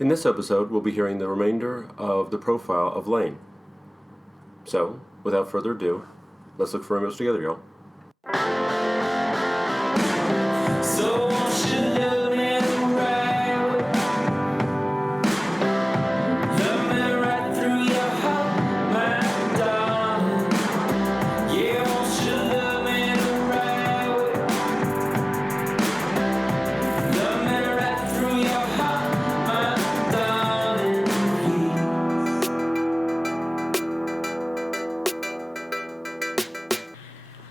In this episode, we'll be hearing the remainder of the profile of Lane. So, without further ado, let's look for Romeos together, y'all. So won't you love me right? Love me right through your heart, my darling. Yeah, won't you love me right? Love me right through your heart, my darling.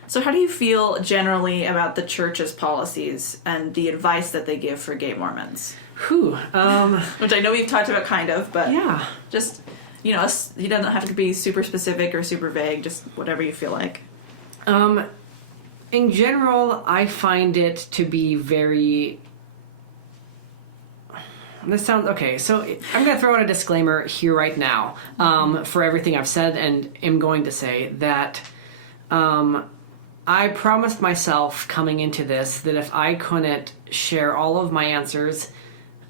So how do you feel generally about the church's policies and the advice that they give for gay Mormons? Whew. Which I know we've talked about kind of, but Yeah. just, you know, you don't have to be super specific or super vague, just whatever you feel like. In general, I find it to be very... This sounds... Okay, so I'm going to throw out a disclaimer here right now for everything I've said and am going to say that I promised myself coming into this that if I couldn't share all of my answers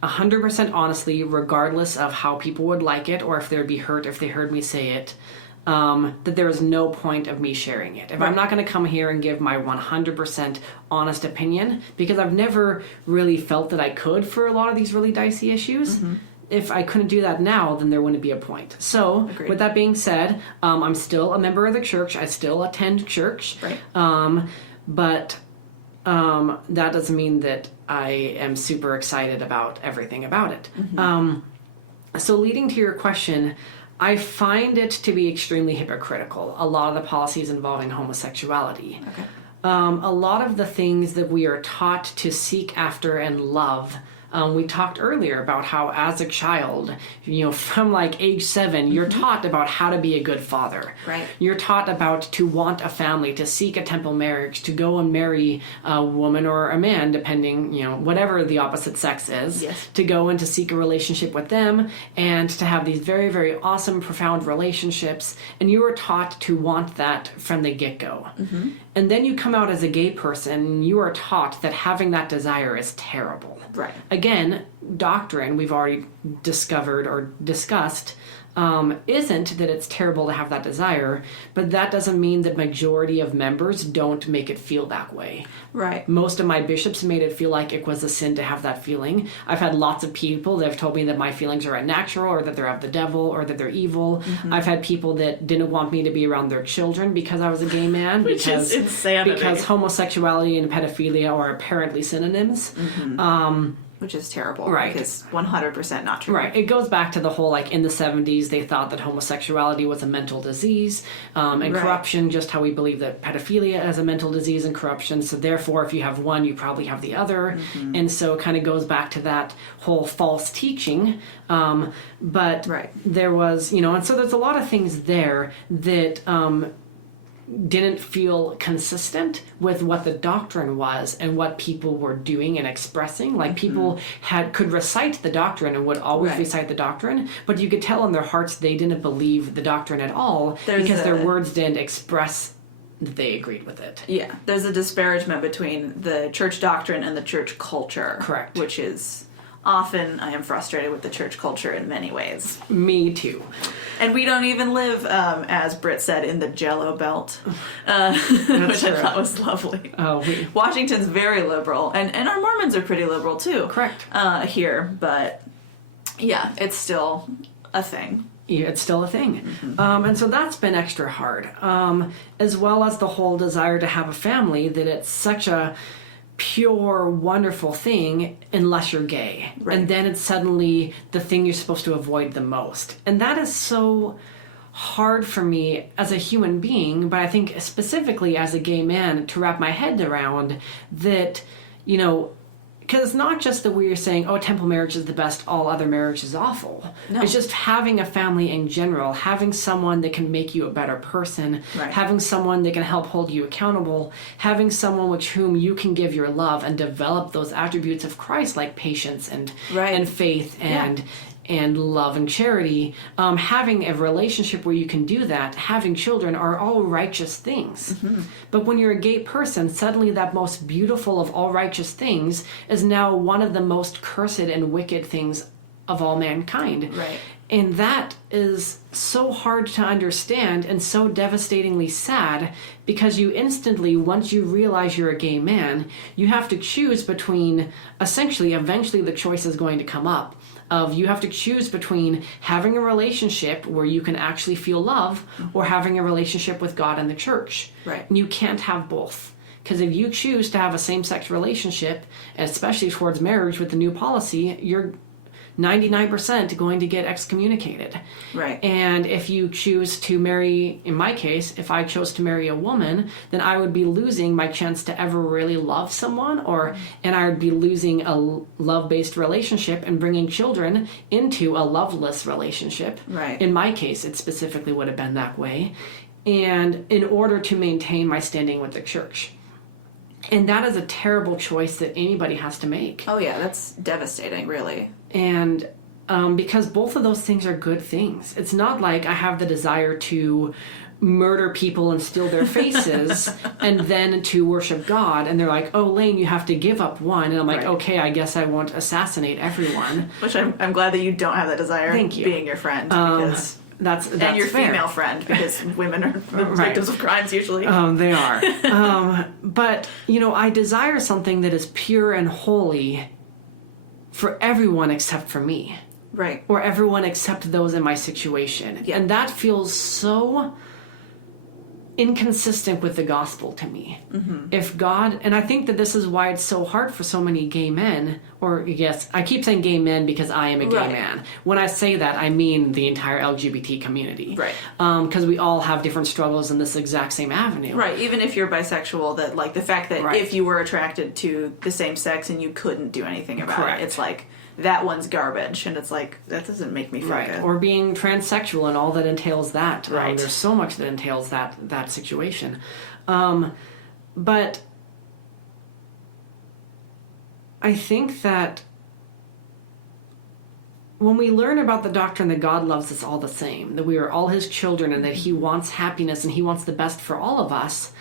100% honestly, regardless of how people would like it or if they'd be hurt if they heard me say it, that there is no point of me sharing it. If I'm not going to come here and give my 100% honest opinion, because I've never really felt that I could for a lot of these really dicey issues, if I couldn't do that now, then there wouldn't be a point. So, Agreed. with that being said, I'm still a member of the church. I still attend church. Right. But that doesn't mean that I am super excited about everything about it. So leading to your question, I find it to be extremely hypocritical, a lot of the policies involving homosexuality. Okay. A lot of the things that we are taught to seek after and love. We talked earlier about how as a child, from like age 7, you're taught about how to be a good father. Right. You're taught about to want a family, to seek a temple marriage, to go and marry a woman or a man, depending, whatever the opposite sex is. Yes. To go and to seek a relationship with them and to have these very, very awesome, profound relationships. And you are taught to want that from the get-go. And then you come out as a gay person and you are taught that having that desire is terrible. Right. Again, doctrine, we've already discovered or discussed, isn't that it's terrible to have that desire, but that doesn't mean that majority of members don't make it feel that way. Right. Most of my bishops made it feel like it was a sin to have that feeling. I've had lots of people that have told me that my feelings are unnatural or that they're of the devil or that they're evil. I've had people that didn't want me to be around their children because I was a gay man. Which is insanity. Because homosexuality and pedophilia are apparently synonyms. Which is terrible. Right. It's 100% not true. Right. It goes back to the whole, in the 70s, they thought that homosexuality was a mental disease, and Right. corruption, just how we believe that pedophilia is a mental disease and corruption. So therefore, if you have one, you probably have the other. And so it kind of goes back to that whole false teaching. But Right. there was, and so there's a lot of things there that didn't feel consistent with what the doctrine was and what people were doing and expressing. People could recite the doctrine and would always Right. recite the doctrine, but you could tell in their hearts they didn't believe the doctrine at all because their words didn't express that they agreed with it. Yeah. There's a disparagement between the church doctrine and the church culture. Correct. Which is often, I am frustrated with the church culture in many ways. Me too. And we don't even live, as Britt said, in the Jello Belt, which I true. thought was lovely. Oh, Washington's very liberal, and our Mormons are pretty liberal too. Correct. Here, but yeah, it's still a thing. Yeah, it's still a thing. And so that's been extra hard. As well as the whole desire to have a family, that it's such a pure, wonderful thing unless you're gay. Right. And then it's suddenly the thing you're supposed to avoid the most. And that is so hard for me as a human being, but I think specifically as a gay man to wrap my head around that, because it's not just that we're saying, oh, temple marriage is the best, all other marriage is awful. No. It's just having a family in general, having someone that can make you a better person, Right. having someone that can help hold you accountable, having someone with whom you can give your love and develop those attributes of Christ, like patience and Right. and faith and love and charity. Having a relationship where you can do that, having children are all righteous things. But when you're a gay person, suddenly that most beautiful of all righteous things is now one of the most cursed and wicked things of all mankind. Right. And that is so hard to understand and so devastatingly sad, because you instantly, once you realize you're a gay man, you have to choose between, eventually the choice is going to come up of, you have to choose between having a relationship where you can actually feel love or having a relationship with God and the church. Right. And you can't have both. Because if you choose to have a same-sex relationship, especially towards marriage with the new policy, you're 99% going to get excommunicated. Right. And if you choose to marry, in my case, if I chose to marry a woman, then I would be losing my chance to ever really love someone, and I would be losing a love-based relationship and bringing children into a loveless relationship. Right. In my case, it specifically would have been that way. And in order to maintain my standing with the church. And that is a terrible choice that anybody has to make. Oh yeah, that's devastating, really. And because both of those things are good things. It's not like I have the desire to murder people and steal their faces and then to worship God. And they're like, oh, Lane, you have to give up one. And I'm like, Right. okay, I guess I won't assassinate everyone. Which I'm glad that you don't have that desire. Thank you. Being your friend, because That's and your fair. female friend, because women are Right. victims of crimes usually. They are. But, I desire something that is pure and holy for everyone except for me. Right. Or everyone except those in my situation. Yeah. And that feels so inconsistent with the gospel to me. Mm-hmm. If God, and I think that this is why it's so hard for so many gay men, or yes, I keep saying gay men because I am a gay Right. man. When I say that, I mean the entire LGBT community. Right. Because we all have different struggles in this exact same avenue. Right, even if you're bisexual, that like the fact that Right. if you were attracted to the same sex and you couldn't do anything about Correct. it, it's like that one's garbage, and it's like that doesn't make me feel Right, good. or being transsexual and all that entails that. Right. There's so much that entails that situation. But I think that when we learn about the doctrine that God loves us all the same, that we are all his children and that he wants happiness and he wants the best for all of us,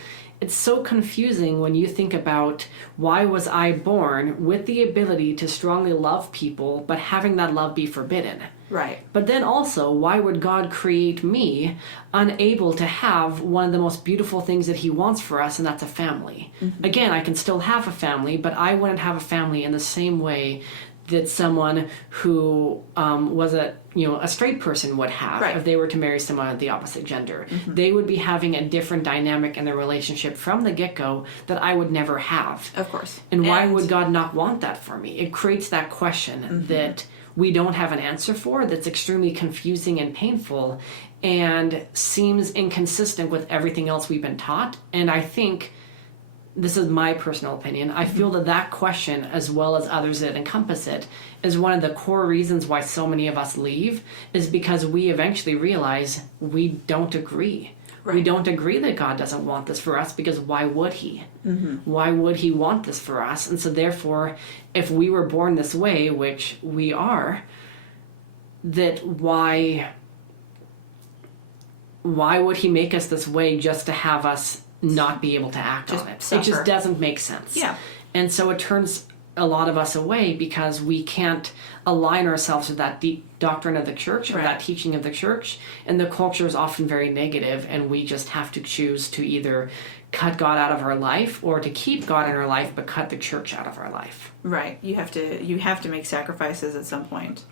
it's so confusing when you think about, why was I born with the ability to strongly love people, but having that love be forbidden? Right. But then also, why would God create me unable to have one of the most beautiful things that he wants for us, and that's a family? Mm-hmm. Again, I can still have a family, but I wouldn't have a family in the same way that someone who was a straight person would have. Right. If they were to marry someone of the opposite gender. Mm-hmm. They would be having a different dynamic in their relationship from the get-go that I would never have. Of course. And why would God not want that for me? It creates that question that we don't have an answer for, that's extremely confusing and painful and seems inconsistent with everything else we've been taught. And I think, this is my personal opinion, I feel that question, as well as others that encompass it, is one of the core reasons why so many of us leave, is because we eventually realize we don't agree. Right. We don't agree that God doesn't want this for us, because why would he? Mm-hmm. Why would he want this for us? And so therefore, if we were born this way, which we are, that why would he make us this way just to have us not be able to act Just on it? suffer. It just doesn't make sense. Yeah. And so it turns a lot of us away, because we can't align ourselves with that deep doctrine of the church, or Right. that teaching of the church, and the culture is often very negative, and we just have to choose to either cut God out of our life or to keep God in our life but cut the church out of our life. Right. You have to make sacrifices at some point.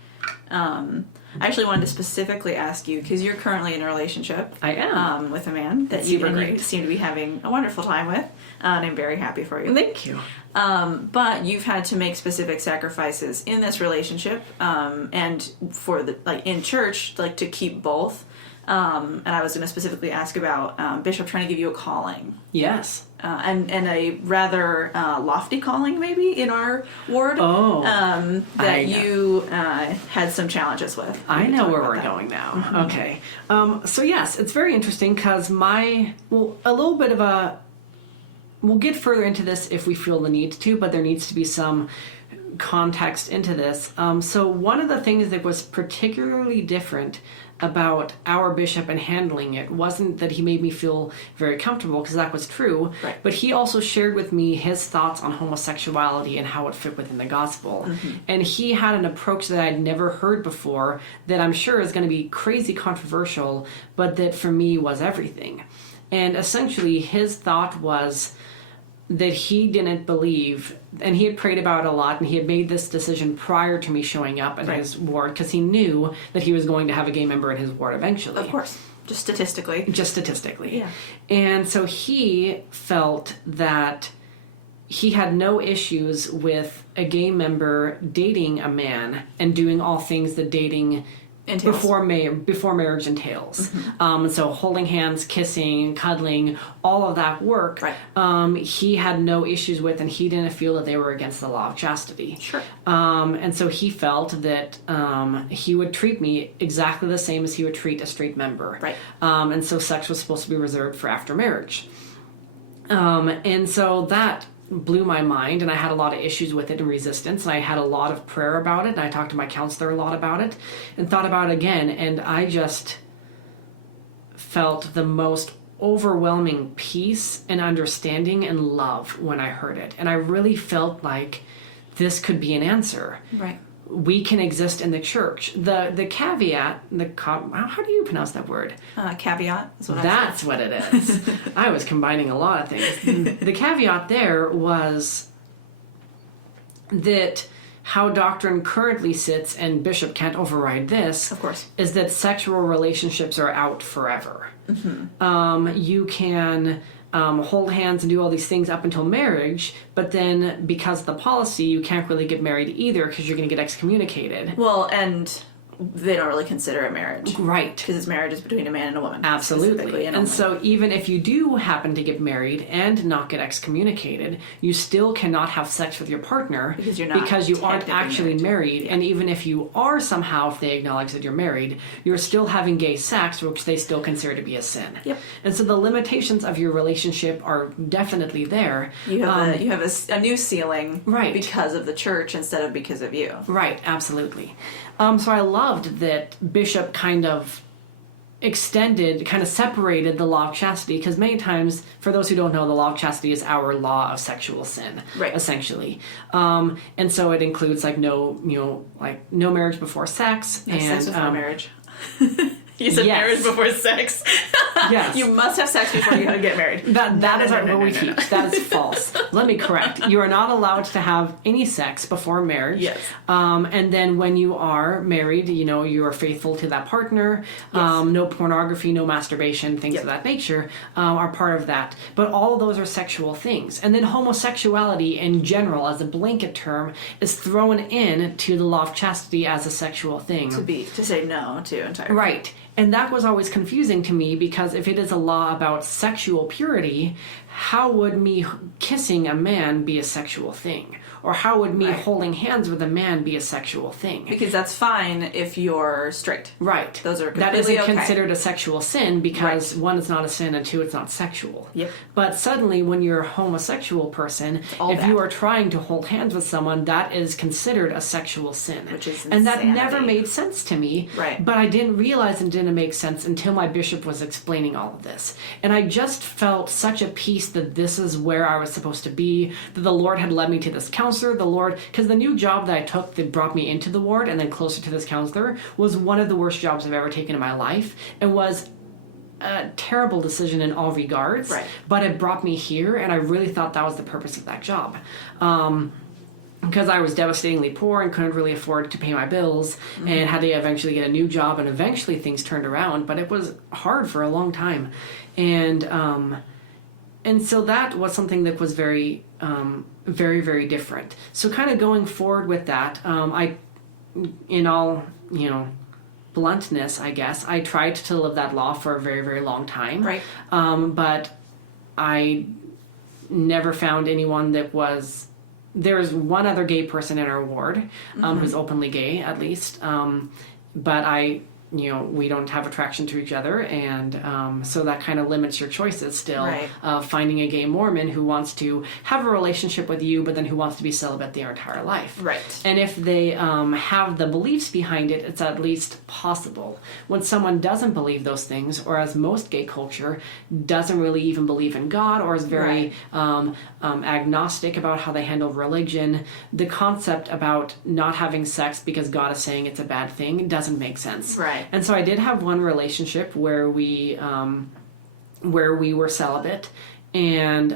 I actually wanted to specifically ask you, because you're currently in a relationship. I am. With a man that Super you great. seem to be having a wonderful time with, and I'm very happy for you. Thank you. But you've had to make specific sacrifices in this relationship, and for in church, to keep both. And I was going to specifically ask about Bishop trying to give you a calling. Yes. And a rather lofty calling, maybe, in our ward. Oh. That you had some challenges with. I Can you know talk where about we're that? going now. Okay. So yes, it's very interesting, because we'll get further into this if we feel the need to, but there needs to be some context into this. So one of the things that was particularly different about our bishop and handling it wasn't that he made me feel very comfortable, because that was true, Right. but he also shared with me his thoughts on homosexuality and how it fit within the gospel. And he had an approach that I'd never heard before that I'm sure is going to be crazy controversial, but that for me was everything. And essentially his thought was that he didn't believe, and he had prayed about it a lot, and he had made this decision prior to me showing up at Right. his ward, because he knew that he was going to have a gay member in his ward eventually. Of course. Just statistically. Just statistically. Yeah. And so he felt that he had no issues with a gay member dating a man and doing all things that dating Entails. before marriage entails. So holding hands, kissing, cuddling, all of that work, Right. he had no issues with, and he didn't feel that they were against the law of chastity. Sure. And so he felt that he would treat me exactly the same as he would treat a straight member. Right. And so sex was supposed to be reserved for after marriage. And so that blew my mind, and I had a lot of issues with it and resistance, and I had a lot of prayer about it, and I talked to my counselor a lot about it and thought about it again, and I just felt the most overwhelming peace and understanding and love when I heard it. And I really felt like this could be an answer. Right. We can exist in the church. The caveat, how do you pronounce that word? Caveat is what I That's what it is. I was combining a lot of things. The caveat there was that how doctrine currently sits, and Bishop can't override this, Of course. is that sexual relationships are out forever. You can hold hands and do all these things up until marriage, but then because of the policy, you can't really get married either, because you're going to get excommunicated. Well, and they don't really consider it marriage. Right. Because it's marriage is between a man and a woman. specifically, Absolutely. and And only. so even if you do happen to get married and not get excommunicated, you still cannot have sex with your partner Because you're not because you aren't technically actually married. married. And even if you are somehow, if they acknowledge that you're married, you're still having gay sex, which they still consider to be a sin. Yep. And so the limitations of your relationship are definitely there. You have a new ceiling, Right. because of the church instead of because of you. Right, absolutely. So I loved that Bishop kind of separated the law of chastity, because many times, for those who don't know, the law of chastity is our law of sexual sin, Right. essentially. And so it includes no marriage before sex, No sex and before marriage. You said yes. marriage before sex. Yes. You must have sex before you get married. That is No, what we teach. That is false. Let me correct. You are not allowed to have any sex before marriage. Yes. And then when you are married, you are faithful to that partner. No pornography, no masturbation, things Yep. of that nature are part of that. But all of those are sexual things. And then homosexuality in general, as a blanket term, is thrown in to the law of chastity as a sexual thing. To say no to entirely. Right. And that was always confusing to me, because if it is a law about sexual purity, how would me kissing a man be a sexual thing? Or how would me Right. holding hands with a man be a sexual thing? Because that's fine if you're straight. Right. Those are that completely isn't okay. considered a sexual sin, because one, it's not a sin, and two, it's not sexual. Yep. But suddenly, when you're a homosexual person, all if bad. you are trying to hold hands with someone, that is considered a sexual sin. Which is and that never insanity. made sense to me. Right. But I didn't realize it didn't make sense until my bishop was explaining all of this. And I just felt such a peace that this is where I was supposed to be, that the Lord had led me to this counselor. The Lord, because the new job that I took that brought me into the ward and then closer to this counselor was one of the worst jobs I've ever taken in my life, and was a terrible decision in all regards. Right. But it brought me here, and I really thought that was the purpose of that job. Because I was devastatingly poor and couldn't really afford to pay my bills, and had to eventually get a new job, and eventually things turned around, but it was hard for a long time. And so that was something that was very, very, very different. So kind of going forward with that, I, in all, bluntness, I guess, I tried to live that law for a very, very long time. Right. But I never found anyone that was... There's one other gay person in our ward, who's openly gay, at least. But I we don't have attraction to each other, and so that kind of limits your choices still Right. of finding a gay Mormon who wants to have a relationship with you, but then who wants to be celibate their entire life. Right. And if they have the beliefs behind it, it's at least possible. When someone doesn't believe those things, or as most gay culture, doesn't really even believe in God, or is very agnostic about how they handle religion, the concept about not having sex because God is saying it's a bad thing doesn't make sense. Right. And so I did have one relationship where we were celibate, and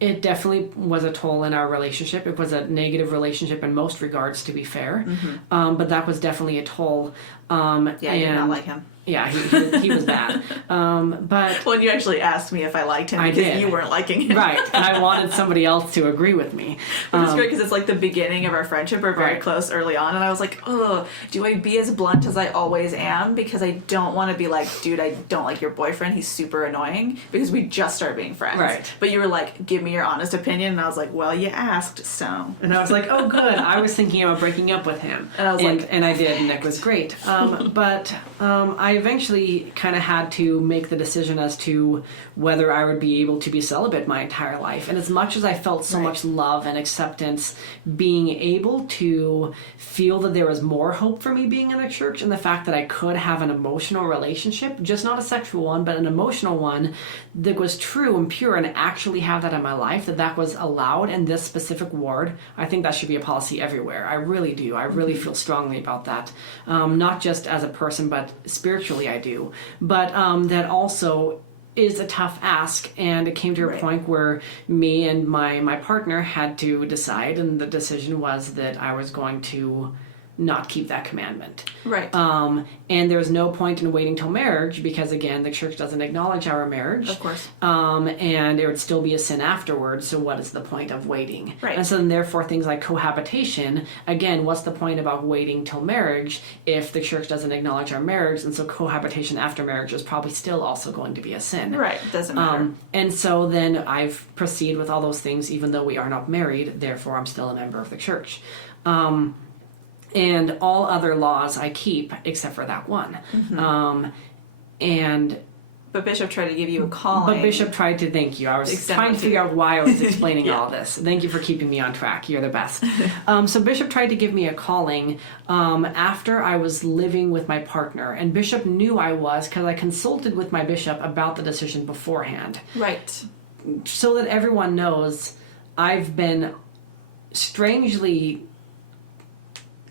it definitely was a toll in our relationship. It was a negative relationship in most regards, to be fair, but that was definitely a toll. Yeah, I did not like him. Yeah, he was bad. But When you actually asked me if I liked him I because did. you weren't liking him. right, and I wanted somebody else to agree with me. It's great because it's like the beginning of our friendship. We're very Right. close early on, and I was like, "Oh, do I be as blunt as I always am? Because I don't want to be like, dude, I don't like your boyfriend. He's super annoying." Because we just started being friends. Right. But you were like, "Give me your honest opinion," and I was like, "Well, you asked, so." And I was like, oh, good. I was thinking about breaking up with him. And I was like- and I did, and it was great. But I eventually kind of had to make the decision as to whether I would be able to be celibate my entire life. And as much as I felt so Right. much love and acceptance, being able to feel that there was more hope for me being in a church, and the fact that I could have an emotional relationship, just not a sexual one, but an emotional one that was true and pure, and actually have that in my life, that was allowed in this specific ward. I think that should be a policy everywhere. I really do. I really feel strongly about that. Not just as a person, but spiritually I do. But that also is a tough ask, and it came to a Right. point where me and my partner had to decide, and the decision was that I was going to not keep that commandment. Right. And there's no point in waiting till marriage, because again, the church doesn't acknowledge our marriage. Of course. And it would still be a sin afterwards, so what is the point of waiting? Right. And so then therefore things like cohabitation, again, what's the point about waiting till marriage if the church doesn't acknowledge our marriage? And so cohabitation after marriage is probably still also going to be a sin. Right. Doesn't matter. And so then I've proceeded with all those things, even though we are not married, therefore I'm still a member of the church. And all other laws I keep except for that one. And But Bishop tried to give you a calling. but Bishop tried to thank you. I was Extend trying it to to figure you. out why I was explaining Yeah. all this. Thank you for keeping me on track. You're the best. So Bishop tried to give me a calling after I was living with my partner, and Bishop knew I was because I consulted with my bishop about the decision beforehand, Right. so that everyone knows I've been strangely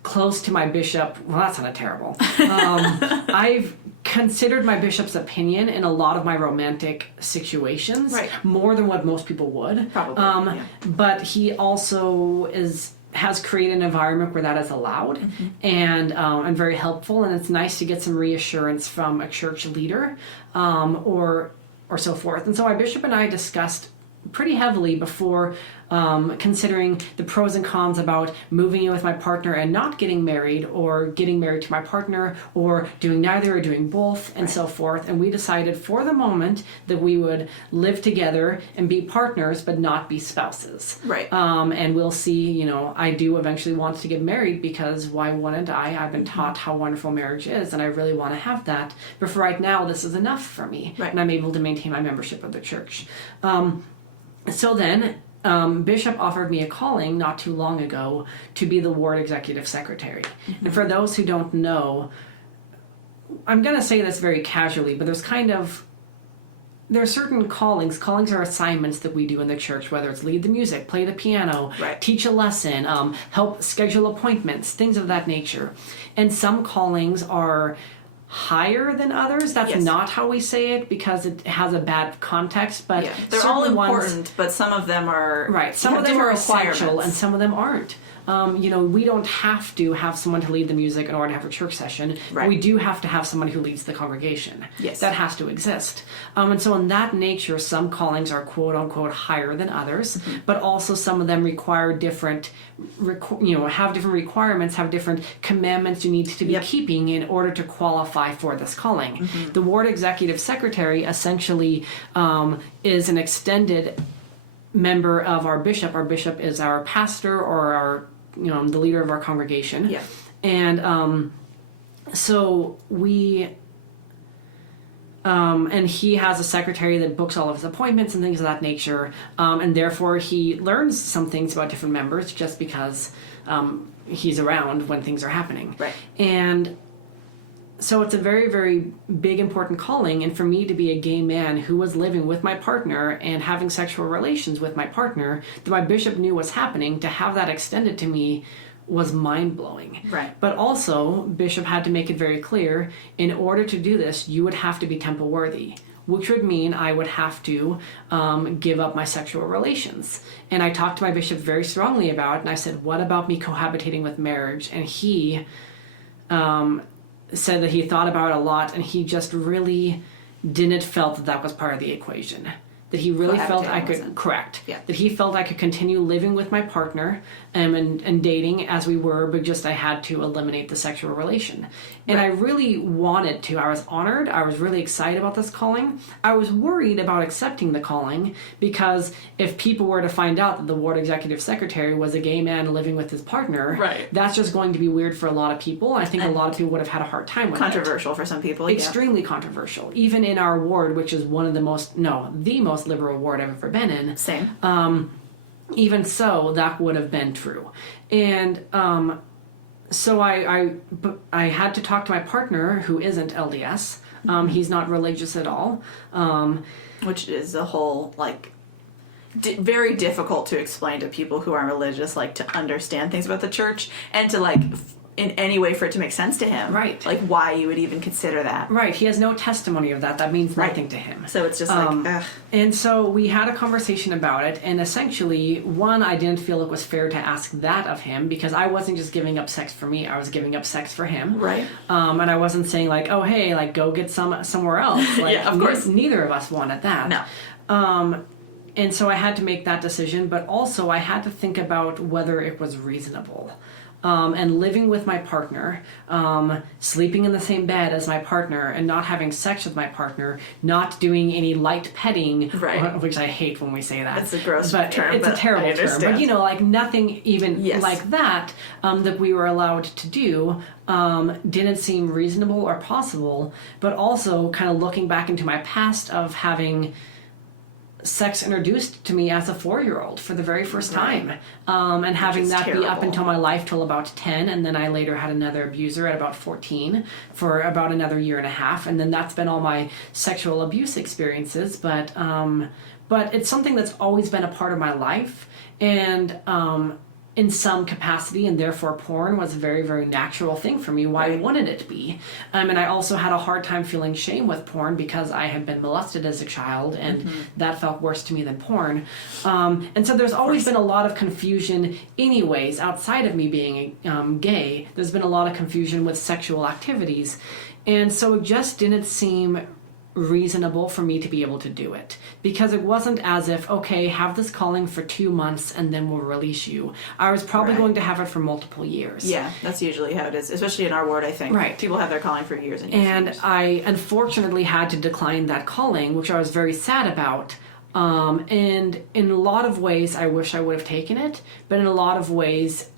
close to my bishop. Well, that sounded terrible. I've considered my bishop's opinion in a lot of my romantic situations, Right. more than what most people would. Probably, yeah. But he also has created an environment where that is allowed, and very helpful. And it's nice to get some reassurance from a church leader, or so forth. And so my bishop and I discussed pretty heavily before considering the pros and cons about moving in with my partner and not getting married, or getting married to my partner, or doing neither, or doing both, and so forth. And we decided for the moment that we would live together and be partners but not be spouses. Right. And we'll see, I do eventually want to get married, because why wouldn't I? I've been taught how wonderful marriage is, and I really want to have that. But for right now, this is enough for me. Right. And I'm able to maintain my membership of the church. So then, Bishop offered me a calling not too long ago to be the ward executive secretary. And for those who don't know, I'm going to say this very casually, but there are certain callings. Callings are assignments that we do in the church, whether it's lead the music, play the piano, Right. teach a lesson, help schedule appointments, things of that nature. And some callings are higher than others. That's Yes. not how we say it, because it has a bad context, but Yeah. They're all certain ones- important, but some of them are Right. Some have of them are different essential, requirements. and some of them aren't. We don't have to have someone to lead the music in order to have a church session. Right. But we do have to have someone who leads the congregation. Yes. That has to exist. And so in that nature, some callings are quote unquote higher than others, but also some of them require different, have different requirements, have different commandments you need to be Yep. keeping in order to qualify for this calling. The ward executive secretary essentially is an extended member of our bishop. Our bishop is our pastor, or our the leader of our congregation. Yeah. And so we, and he has a secretary that books all of his appointments and things of that nature, and therefore he learns some things about different members just because he's around when things are happening. Right. And so it's a very, very big, important calling. And for me to be a gay man who was living with my partner and having sexual relations with my partner that my bishop knew was happening, to have that extended to me was mind-blowing. Right. But also, Bishop had to make it very clear, in order to do this, you would have to be temple worthy, which would mean I would have to give up my sexual relations. And I talked to my bishop very strongly about it, and I said, what about me cohabitating with marriage? And he said that he thought about it a lot, and he just really didn't felt that that was part of the equation. That he really felt I could, wasn't. correct. Yeah. That he felt I could continue living with my partner and dating as we were, but just I had to eliminate the sexual relation. And Right. I really wanted to. I was honored. I was really excited about this calling. I was worried about accepting the calling because if people were to find out that the ward executive secretary was a gay man living with his partner, Right. that's just going to be weird for a lot of people. I think a lot of people would have had a hard time with it. Controversial for some people. Yeah. Extremely controversial. Even in our ward, which is one of the most liberal ward I've ever been in. Same. Even so, that would have been true. And so I had to talk to my partner, who isn't LDS. He's not religious at all. Which is a whole, like, very difficult to explain to people who aren't religious, like, to understand things about the church and to, like, in any way for it to make sense to him. Right. Like, why you would even consider that. Right, he has no testimony of that. That means nothing to him. So it's just like, ugh. And so we had a conversation about it, and essentially, one, I didn't feel it was fair to ask that of him because I wasn't just giving up sex for me, I was giving up sex for him. Right. And I wasn't saying like, oh hey, like go get somewhere else. Like, Yeah, of course. Neither of us wanted that. No. And so I had to make that decision, but also I had to think about whether it was reasonable. And living with my partner, sleeping in the same bed as my partner, and not having sex with my partner, not doing any light petting, Right. which I hate when we say that. It's a gross but term, It's but a terrible I term. understand. But you know, like nothing even Yes. like that that we were allowed to do didn't seem reasonable or possible. But also, kind of looking back into my past of having sex introduced to me as a 4-year-old for the very first time, and having is that be up terrible. until my life till about 10, and then I later had another abuser at about 14 for about another year and a half, and then that's been all my sexual abuse experiences. But it's something that's always been a part of my life, and in some capacity, and therefore porn was a very, very natural thing for me. Why Right. wouldn't it be? And I also had a hard time feeling shame with porn because I had been molested as a child, and that felt worse to me than porn. And so there's always been a lot of confusion anyways, outside of me being gay. There's been a lot of confusion with sexual activities. And so it just didn't seem reasonable for me to be able to do it, because it wasn't as if, okay, have this calling for 2 months and then we'll release you. I was probably Right. going to have it for multiple years. Yeah, that's usually how it is, especially in our ward, I think. Right. People have their calling for years and years. And I unfortunately had to decline that calling, which I was very sad about. And in a lot of ways I wish I would have taken it, but in a lot of ways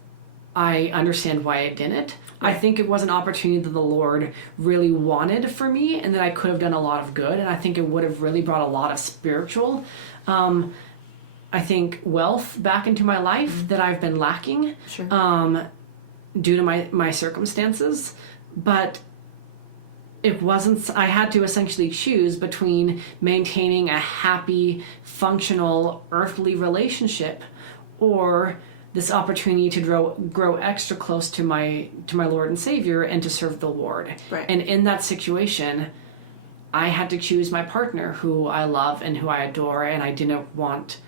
I understand why I didn't. I think it was an opportunity that the Lord really wanted for me, and that I could have done a lot of good, and I think it would have really brought a lot of spiritual, I think, wealth back into my life that I've been lacking Sure. due to my circumstances. But it wasn't, I had to essentially choose between maintaining a happy, functional, earthly relationship, or this opportunity to grow extra close to my Lord and Savior and to serve the Lord. Right. And in that situation, I had to choose my partner, who I love and who I adore, and I didn't want.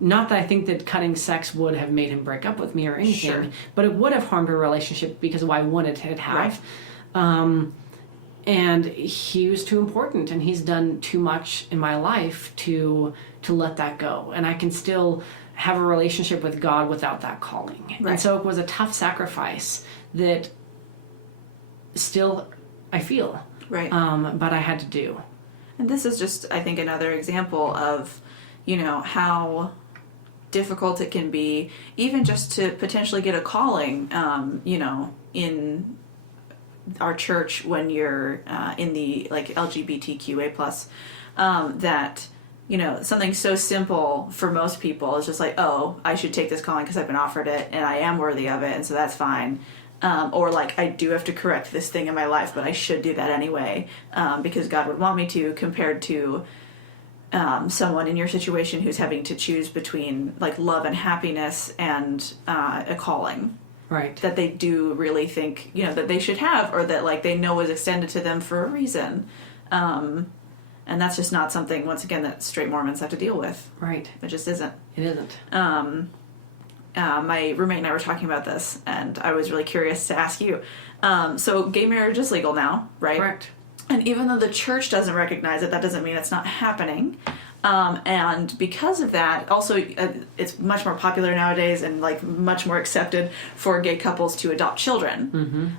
Not that I think that cutting sex would have made him break up with me or anything, Sure. but it would have harmed our relationship, because why wouldn't it have? And he was too important, and he's done too much in my life to let that go. And I can still have a relationship with God without that calling. Right. And so it was a tough sacrifice that still I feel, Right. but I had to do. And this is just, I think, another example of, how difficult it can be, even just to potentially get a calling, in our church when you're in the like LGBTQA plus, that something so simple for most people is just like, oh, I should take this calling because I've been offered it and I am worthy of it, and so that's fine. Or like, I do have to correct this thing in my life, but I should do that anyway because God would want me to, compared to someone in your situation who's having to choose between like love and happiness and a calling. Right. That they do really think, that they should have, or that like they know is extended to them for a reason. And that's just not something, once again, that straight Mormons have to deal with. Right. It just isn't. It isn't. My roommate and I were talking about this, and I was really curious to ask you. So gay marriage is legal now, right? Correct. And even though the church doesn't recognize it, that doesn't mean it's not happening. And because of that, also, it's much more popular nowadays and like much more accepted for gay couples to adopt children,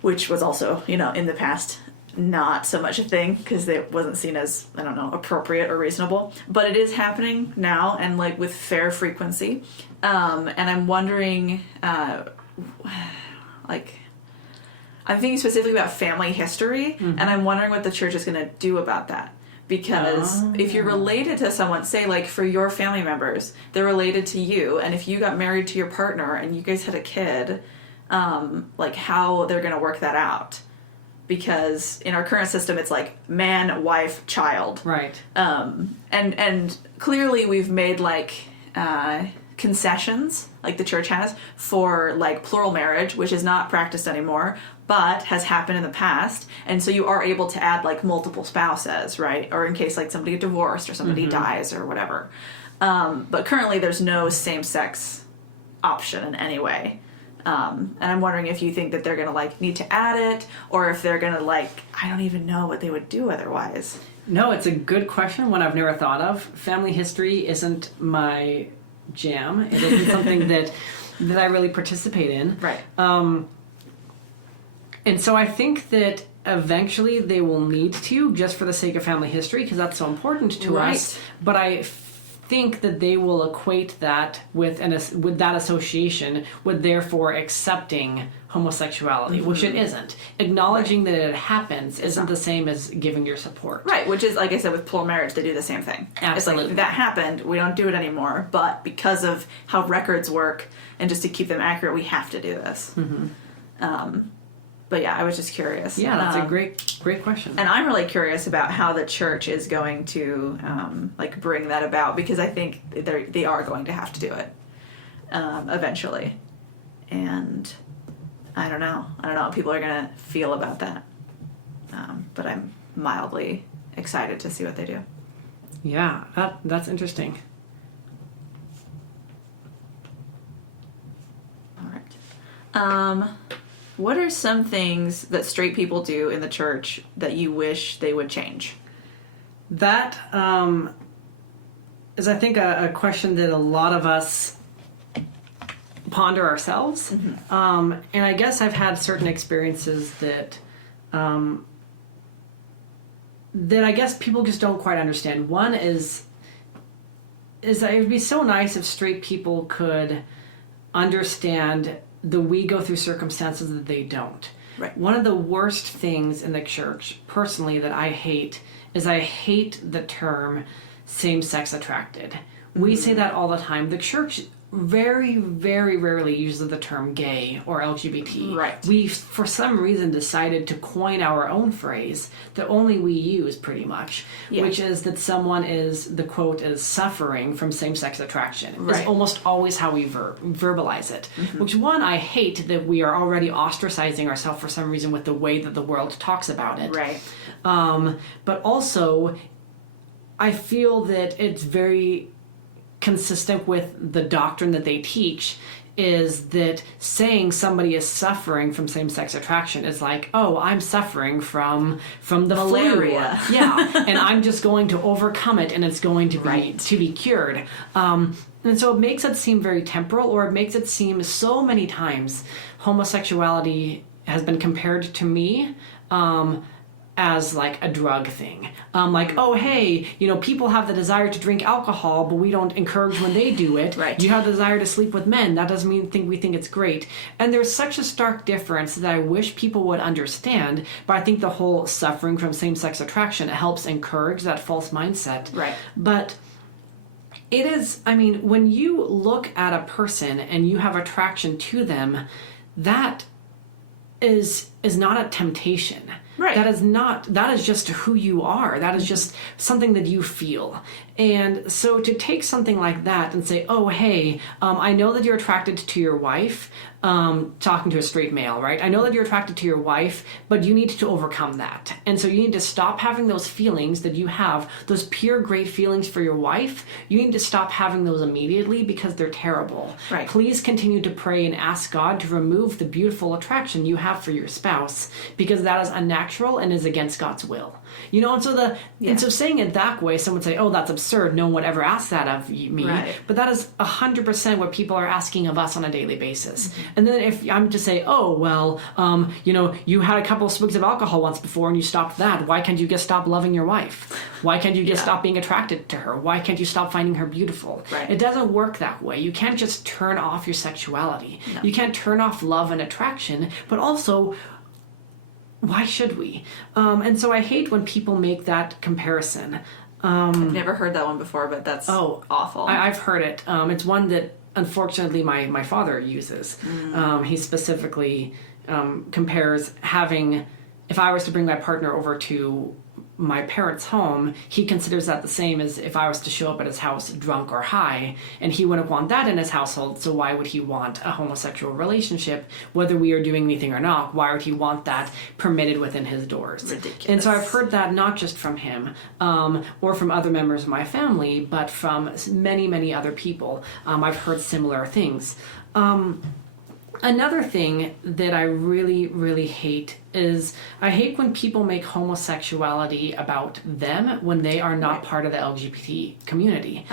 which was also, in the past, not so much a thing because it wasn't seen as, I don't know, appropriate or reasonable. But it is happening now, and like with fair frequency. And I'm wondering, I'm thinking specifically about family history, and I'm wondering what the church is going to do about that. Because if you're related to someone, say like for your family members, they're related to you, and if you got married to your partner and you guys had a kid, like how they're going to work that out. Because in our current system, it's like man, wife, child. Right. And clearly we've made like concessions, like the church has, for like plural marriage, which is not practiced anymore, but has happened in the past. And so you are able to add like multiple spouses, right? Or in case like somebody get divorced or somebody dies or whatever. But currently there's no same-sex option in any way. And I'm wondering if you think that they're going to like need to add it, or if they're going to like, I don't even know what they would do otherwise. No, it's a good question, one I've never thought of. Family history isn't my jam. It isn't something that I really participate in. Right. And so I think that eventually they will need to, just for the sake of family history, because that's so important to us. But I think that they will equate that with that association with therefore accepting homosexuality, which it isn't. Acknowledging that it happens isn't the same as giving your support. Right, which is, like I said, with plural marriage, they do the same thing. Absolutely. It's like, that happened, we don't do it anymore, but because of how records work, and just to keep them accurate, we have to do this. But yeah, I was just curious. Yeah, that's a great question. And I'm really curious about how the church is going to like bring that about, because I think they are going to have to do it eventually. And I don't know how people are going to feel about that. But I'm mildly excited to see what they do. Yeah, that's interesting. All right. What are some things that straight people do in the church that you wish they would change? That is, I think, a question that a lot of us ponder ourselves. And I guess I've had certain experiences that I guess people just don't quite understand. One is that it would be so nice if straight people could understand that we go through circumstances that they don't. Right. One of the worst things in the church, personally, that I hate is I hate the term same-sex attracted. We say that all the time. The church very, very rarely uses the term gay or LGBT. Right. We, for some reason, decided to coin our own phrase that only we use, pretty much, which is that someone is, the quote is, suffering from same-sex attraction. Right. It's almost always how we verbalize it. Which, one, I hate that we are already ostracizing ourselves for some reason with the way that the world talks about it. Right. But also, I feel that it's very consistent with the doctrine that they teach, is that saying somebody is suffering from same-sex attraction is like, oh, I'm suffering from the malaria. flu. Yeah, and I'm just going to overcome it, and it's going to be cured. And so it makes it seem very temporal, or it makes it seem so many times homosexuality has been compared to me as like a drug thing. Like, oh, hey, people have the desire to drink alcohol, but we don't encourage when they do it. Right. You have the desire to sleep with men. That doesn't mean we think it's great. And there's such a stark difference that I wish people would understand. But I think the whole suffering from same-sex attraction helps encourage that false mindset. Right. But it is, when you look at a person and you have attraction to them, that is not a temptation. Right. That is just who you are. That is just something that you feel. And so to take something like that and say, oh, hey, I know that you're attracted to your wife, talking to a straight male, right? I know that you're attracted to your wife, but you need to overcome that. And so you need to stop having those feelings that you have, those pure great feelings for your wife. You need to stop having those immediately because they're terrible. Right. Please continue to pray and ask God to remove the beautiful attraction you have for your spouse, because that is unnatural and is against God's will. And so saying it that way, someone would say, oh, that's absurd. No one would ever ask that of me. Right. But that is 100% what people are asking of us on a daily basis. And then if I'm to say, oh, well, you had a couple of swigs of alcohol once before and you stopped that. Why can't you just stop loving your wife? Why can't you just stop being attracted to her? Why can't you stop finding her beautiful? Right. It doesn't work that way. You can't just turn off your sexuality. No. You can't turn off love and attraction, but also, why should we? And so I hate when people make that comparison. I've never heard that one before, but that's awful. I've heard it. It's one that unfortunately my father uses. He specifically compares having, if I was to bring my partner over to my parents' home, he considers that the same as if I was to show up at his house drunk or high, and he wouldn't want that in his household, so why would he want a homosexual relationship, whether we are doing anything or not? Why would he want that permitted within his doors? Ridiculous. And so I've heard that not just from him, or from other members of my family, but from many, many other people. I've heard similar things. Another thing that I really, really hate is I hate when people make homosexuality about them when they are not part of the LGBT community.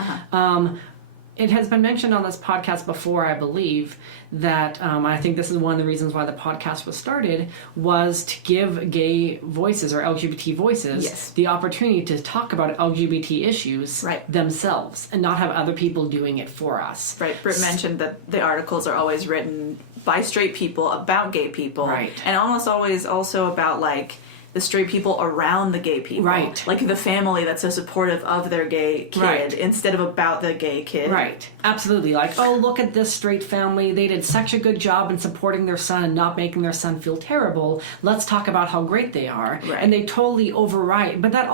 It has been mentioned on this podcast before, I believe, that I think this is one of the reasons why the podcast was started, was to give gay voices or LGBT voices the opportunity to talk about LGBT issues themselves and not have other people doing it for us. Right. Britt mentioned that the articles are always written by straight people about gay people. Right. And almost always also about, like, the straight people around the gay people. Right. Like the family that's so supportive of their gay kid instead of about the gay kid. Right. Absolutely. Like, oh, look at this straight family. They did such a good job in supporting their son and not making their son feel terrible. Let's talk about how great they are. Right. And they totally overwrite. But that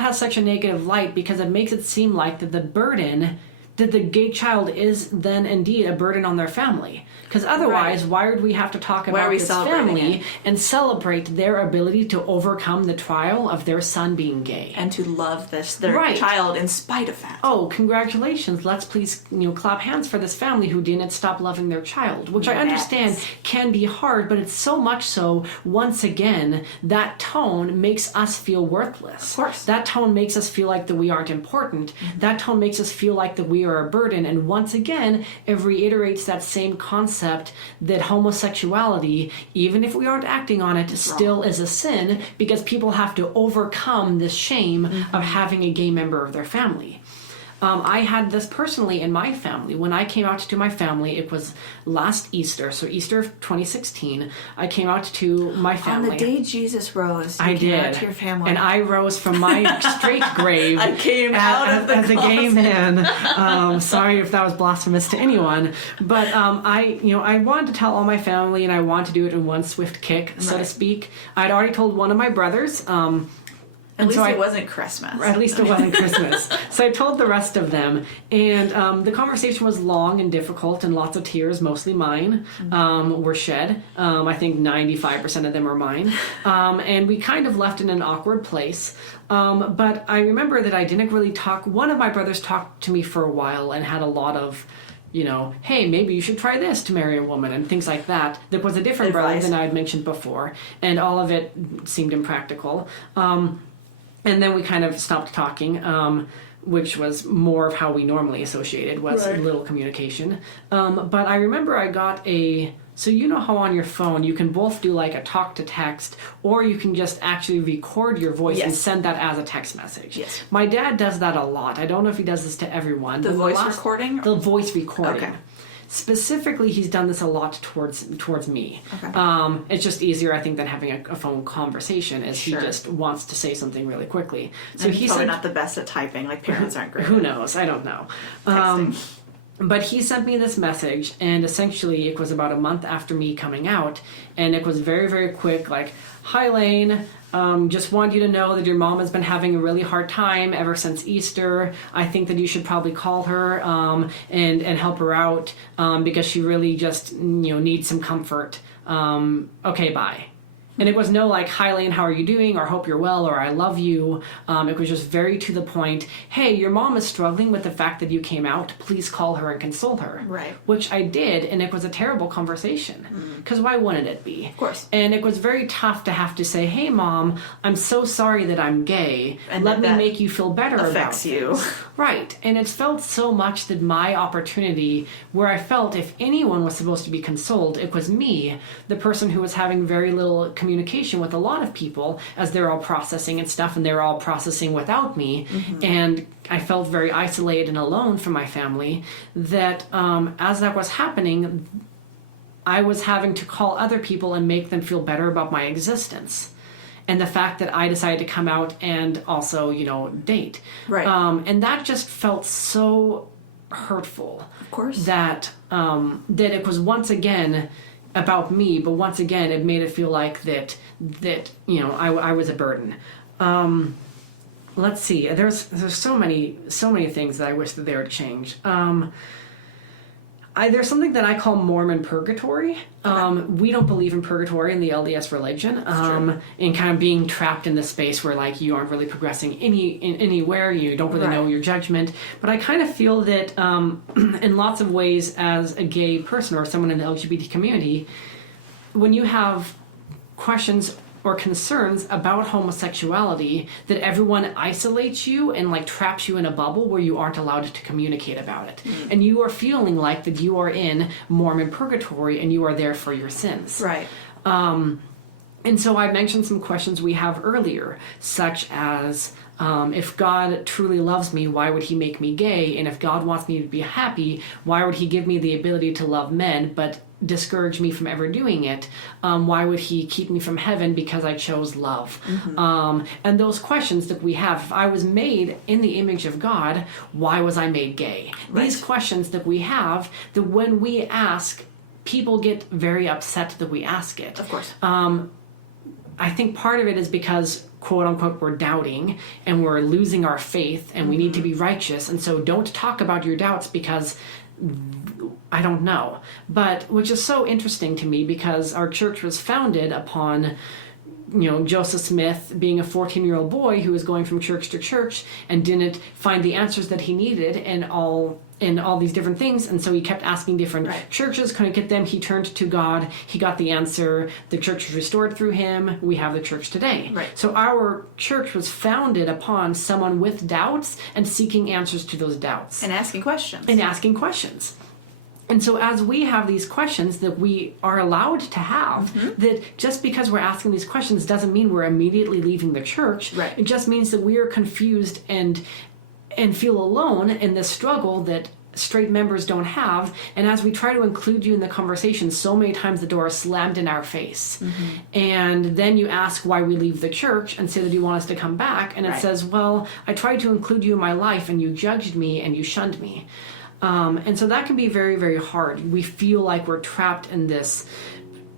has such a negative light because it makes it seem like that the burden, that the gay child is then indeed a burden on their family. Because otherwise, why would we have to talk about this family and celebrate their ability to overcome the trial of their son being gay? And to love their child in spite of that. Oh, congratulations. Let's please, clap hands for this family who didn't stop loving their child, which I understand can be hard, but it's so much so, once again, that tone makes us feel worthless. Of course. That tone makes us feel like that we aren't important. That tone makes us feel like that we are a burden. And once again, it reiterates that same concept that homosexuality, even if we aren't acting on it, still is a sin because people have to overcome this shame of having a gay member of their family. I had this personally in my family. When I came out to my family, it was last Easter, so Easter of 2016, I came out to my family. On the day Jesus rose, I did. Out to your family. And I rose from my straight grave. I came out of the as a gay closet. man. Sorry if that was blasphemous to anyone, but I wanted to tell all my family, and I wanted to do it in one swift kick, so to speak. I'd already told one of my brothers. At least it wasn't Christmas. At least it wasn't Christmas. So I told the rest of them. And the conversation was long and difficult, and lots of tears, mostly mine, were shed. I think 95% of them were mine. And we kind of left in an awkward place. But I remember that I didn't really talk. One of my brothers talked to me for a while and had a lot of, hey, maybe you should try this to marry a woman and things like that. There was a different brother than I had mentioned before. And all of it seemed impractical. And then we kind of stopped talking, which was more of how we normally associated, was little communication. But I remember I got a So you know how on your phone you can both do like a talk to text, or you can just actually record your voice and Yes. send that as a text message. Yes. My dad does that a lot. I don't know if he does this to everyone. The but voice recording? The voice recording. Okay. Specifically, he's done this a lot towards me. Okay. It's just easier, I think, than having a phone conversation, as Sure. he just wants to say something really quickly. So And he he's probably sent, not the best at typing. Like parents aren't great. who knows? I don't know. Texting. But he sent me this message, and essentially it was about a month after me coming out, and it was very, very quick, like, "Hi, Lane. Just want you to know that your mom has been having a really hard time ever since Easter. I think that you should probably call her and help her out because she really just needs some comfort. Okay, bye." And it was no like, "Hi, Lane, how are you doing?" or "Hope you're well," or "I love you." It was just very to the point. "Hey, your mom is struggling with the fact that you came out. Please call her and console her." Right. Which I did, and it was a terrible conversation. Because why wouldn't it be? Of course. And it was very tough to have to say, "Hey, Mom, I'm so sorry that I'm gay. And Let me that make you feel better about affects you. things." Right. And it felt so much that my opportunity, where I felt if anyone was supposed to be consoled, it was me, the person who was having very little communication with a lot of people as they're all processing and stuff, and they're all processing without me. And I felt very isolated and alone from my family, that as that was happening, I was having to call other people and make them feel better about my existence. And the fact that I decided to come out and also, date. Right. And that just felt so hurtful. Of course. That it was once again about me, but once again it made it feel like that I was a burden. Let's see. There's so many things that I wish that they would change. There's something that I call Mormon purgatory. We don't believe in purgatory in the LDS religion, and kind of being trapped in this space where like you aren't really progressing anywhere. You don't really know your judgment. But I kind of feel that in lots of ways, as a gay person or someone in the LGBT community, when you have questions or concerns about homosexuality, that everyone isolates you and like traps you in a bubble where you aren't allowed to communicate about it. And you are feeling like that you are in Mormon purgatory and you are there for your sins. Right. And so I mentioned some questions we have earlier, such as, if God truly loves me, why would he make me gay? And if God wants me to be happy, why would he give me the ability to love men, but discourage me from ever doing it? Why would he keep me from heaven because I chose love? And those questions that we have, if I was made in the image of God, why was I made gay? Right. These questions that we have, that when we ask, people get very upset that we ask it. Of course. I think part of it is because, quote unquote, we're doubting and we're losing our faith and we need to be righteous. And so don't talk about your doubts because I don't know. But which is so interesting to me because our church was founded upon Joseph Smith being a 14-year-old boy who was going from church to church and didn't find the answers that he needed in all these different things, and so he kept asking different churches, couldn't get them. He turned to God, he got the answer, the church was restored through him, we have the church today. Right. So our church was founded upon someone with doubts and seeking answers to those doubts. And asking questions. And so as we have these questions that we are allowed to have, that just because we're asking these questions doesn't mean we're immediately leaving the church. Right. It just means that we are confused and feel alone in this struggle that straight members don't have. And as we try to include you in the conversation, so many times the door is slammed in our face. And then you ask why we leave the church and say that you want us to come back. And it says, well, I tried to include you in my life and you judged me and you shunned me. And so that can be very, very hard. We feel like we're trapped in this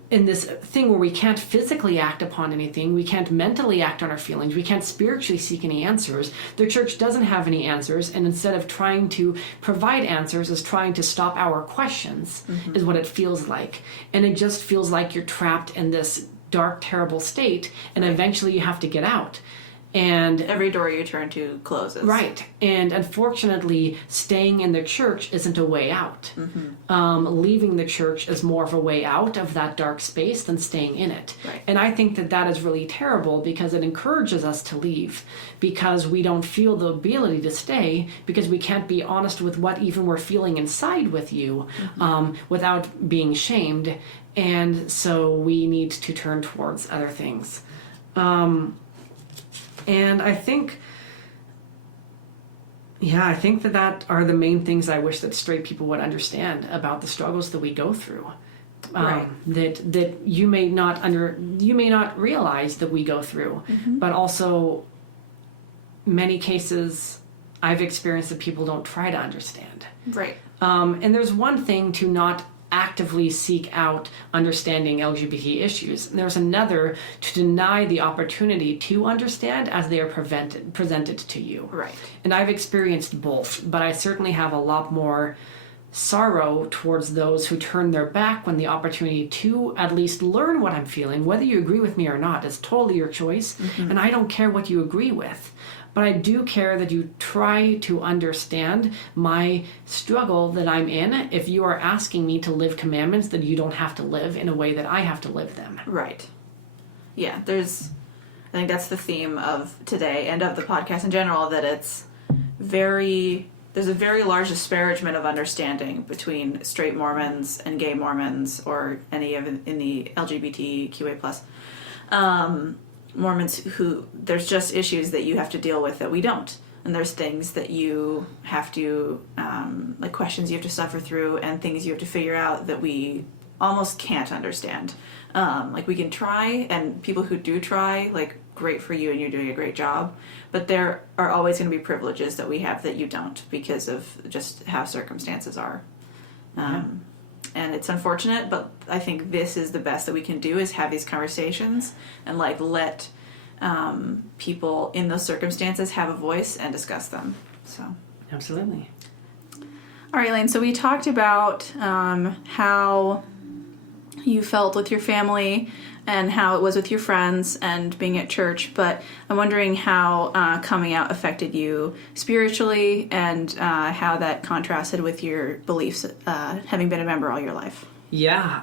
thing where we can't physically act upon anything, we can't mentally act on our feelings, we can't spiritually seek any answers. The church doesn't have any answers, and instead of trying to provide answers is trying to stop our questions, is what it feels like. And it just feels like you're trapped in this dark, terrible state, and eventually you have to get out. And Every door you turn to closes. right. And unfortunately, staying in the church isn't a way out. Leaving the church is more of a way out of that dark space than staying in it. Right. And I think that that is really terrible because it encourages us to leave because we don't feel the ability to stay because we can't be honest with what even we're feeling inside with you without being shamed. And so we need to turn towards other things. And I think that are the main things I wish that straight people would understand about the struggles that we go through. Right. That you may not realize that we go through, but also many cases I've experienced that people don't try to understand. Right. And there's one thing to not actively seek out understanding LGBT issues. And there's another to deny the opportunity to understand as they are presented to you. Right. And I've experienced both, but I certainly have a lot more sorrow towards those who turn their back when the opportunity to at least learn what I'm feeling. Whether you agree with me or not is totally your choice, and I don't care what you agree with. But I do care that you try to understand my struggle that I'm in if you are asking me to live commandments that you don't have to live in a way that I have to live them. Right. Yeah, I think that's the theme of today and of the podcast in general, that there's a very large disparagement of understanding between straight Mormons and gay Mormons or any of in the LGBTQA+. Mormons who there's just issues that you have to deal with that we don't, and there's things that you have to like questions you have to suffer through and things you have to figure out that we almost can't understand. Like we can try, and people who do try, like, great for you and you're doing a great job, but there are always going to be privileges that we have that you don't because of just how circumstances are. And it's unfortunate, but I think this is the best that we can do, is have these conversations and like let people in those circumstances have a voice and discuss them. So Absolutely. all right, Elaine, so we talked about how you felt with your family and how it was with your friends and being at church, but I'm wondering how coming out affected you spiritually and how that contrasted with your beliefs, having been a member all your life. Yeah,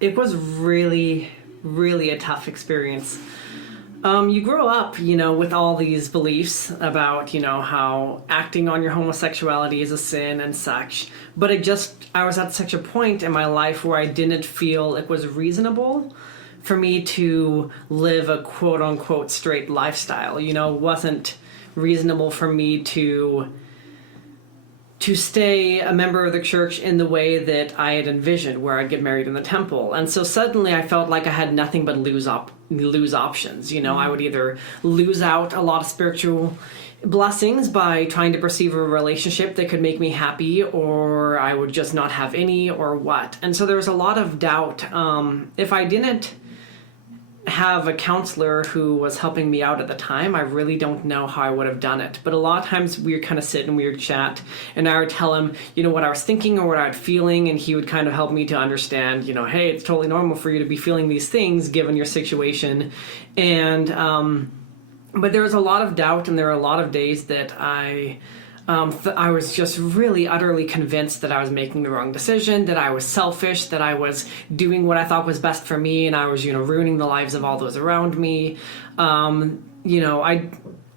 it was really, really a tough experience. You grow up, with all these beliefs about, how acting on your homosexuality is a sin and such. But I was at such a point in my life where I didn't feel it was reasonable for me to live a quote-unquote straight lifestyle. It wasn't reasonable for me to stay a member of the church in the way that I had envisioned, where I'd get married in the temple. And so suddenly I felt like I had nothing but lose options. I would either lose out a lot of spiritual blessings by trying to perceive a relationship that could make me happy, or I would just not have any, or what. And so there was a lot of doubt. If I didn't have a counselor who was helping me out at the time, I really don't know how I would have done it. But a lot of times we would kind of sit and we would chat, and I would tell him, what I was thinking or what I was feeling, and he would kind of help me to understand, hey, it's totally normal for you to be feeling these things given your situation. And but there was a lot of doubt, and there were a lot of days that I was just really utterly convinced that I was making the wrong decision, that I was selfish, that I was doing what I thought was best for me, and I was, ruining the lives of all those around me.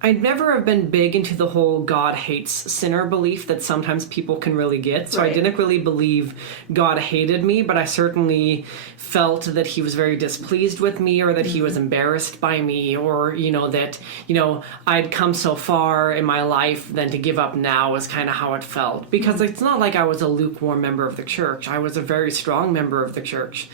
I'd never have been big into the whole God hates sinner belief that sometimes people can really get. So Right. I didn't really believe God hated me, but I certainly felt that he was very displeased with me, or that he was embarrassed by me, or, that, I'd come so far in my life, then to give up now is kind of how it felt. Because it's not like I was a lukewarm member of the church. I was a very strong member of the church.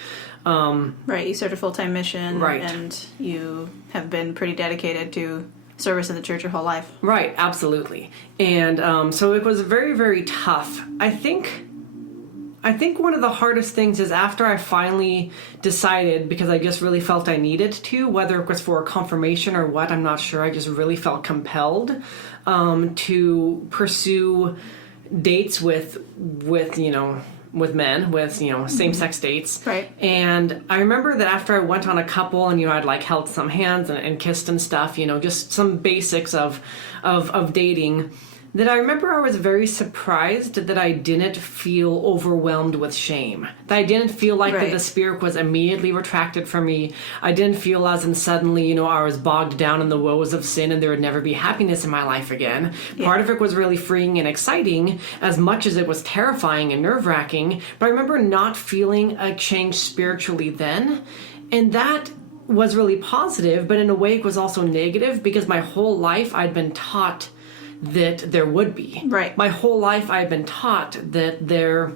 Right, you served a full-time mission, Right. and you have been pretty dedicated to service in the church your whole life. Right, absolutely. And so it was very, very tough. I think one of the hardest things is after I finally decided, because I just really felt I needed to, whether it was for a confirmation or what, I'm not sure. I just really felt compelled to pursue dates with with men, with, you know, same-sex dates. Right. And I remember that after I went on a couple and, you know, I'd like held some hands and kissed and stuff, you know, just some basics of dating, that I remember I was very surprised that I didn't feel overwhelmed with shame. That I didn't feel like that the spirit was immediately retracted from me. I didn't feel as in suddenly, you know, I was bogged down in the woes of sin and there would never be happiness in my life again. Yeah. Part of it was really freeing and exciting as much as it was terrifying and nerve-wracking. But I remember not feeling a change spiritually then. And that was really positive, but in a way it was also negative because my whole life I'd been taught that there would be. Right. My whole life I've been taught that there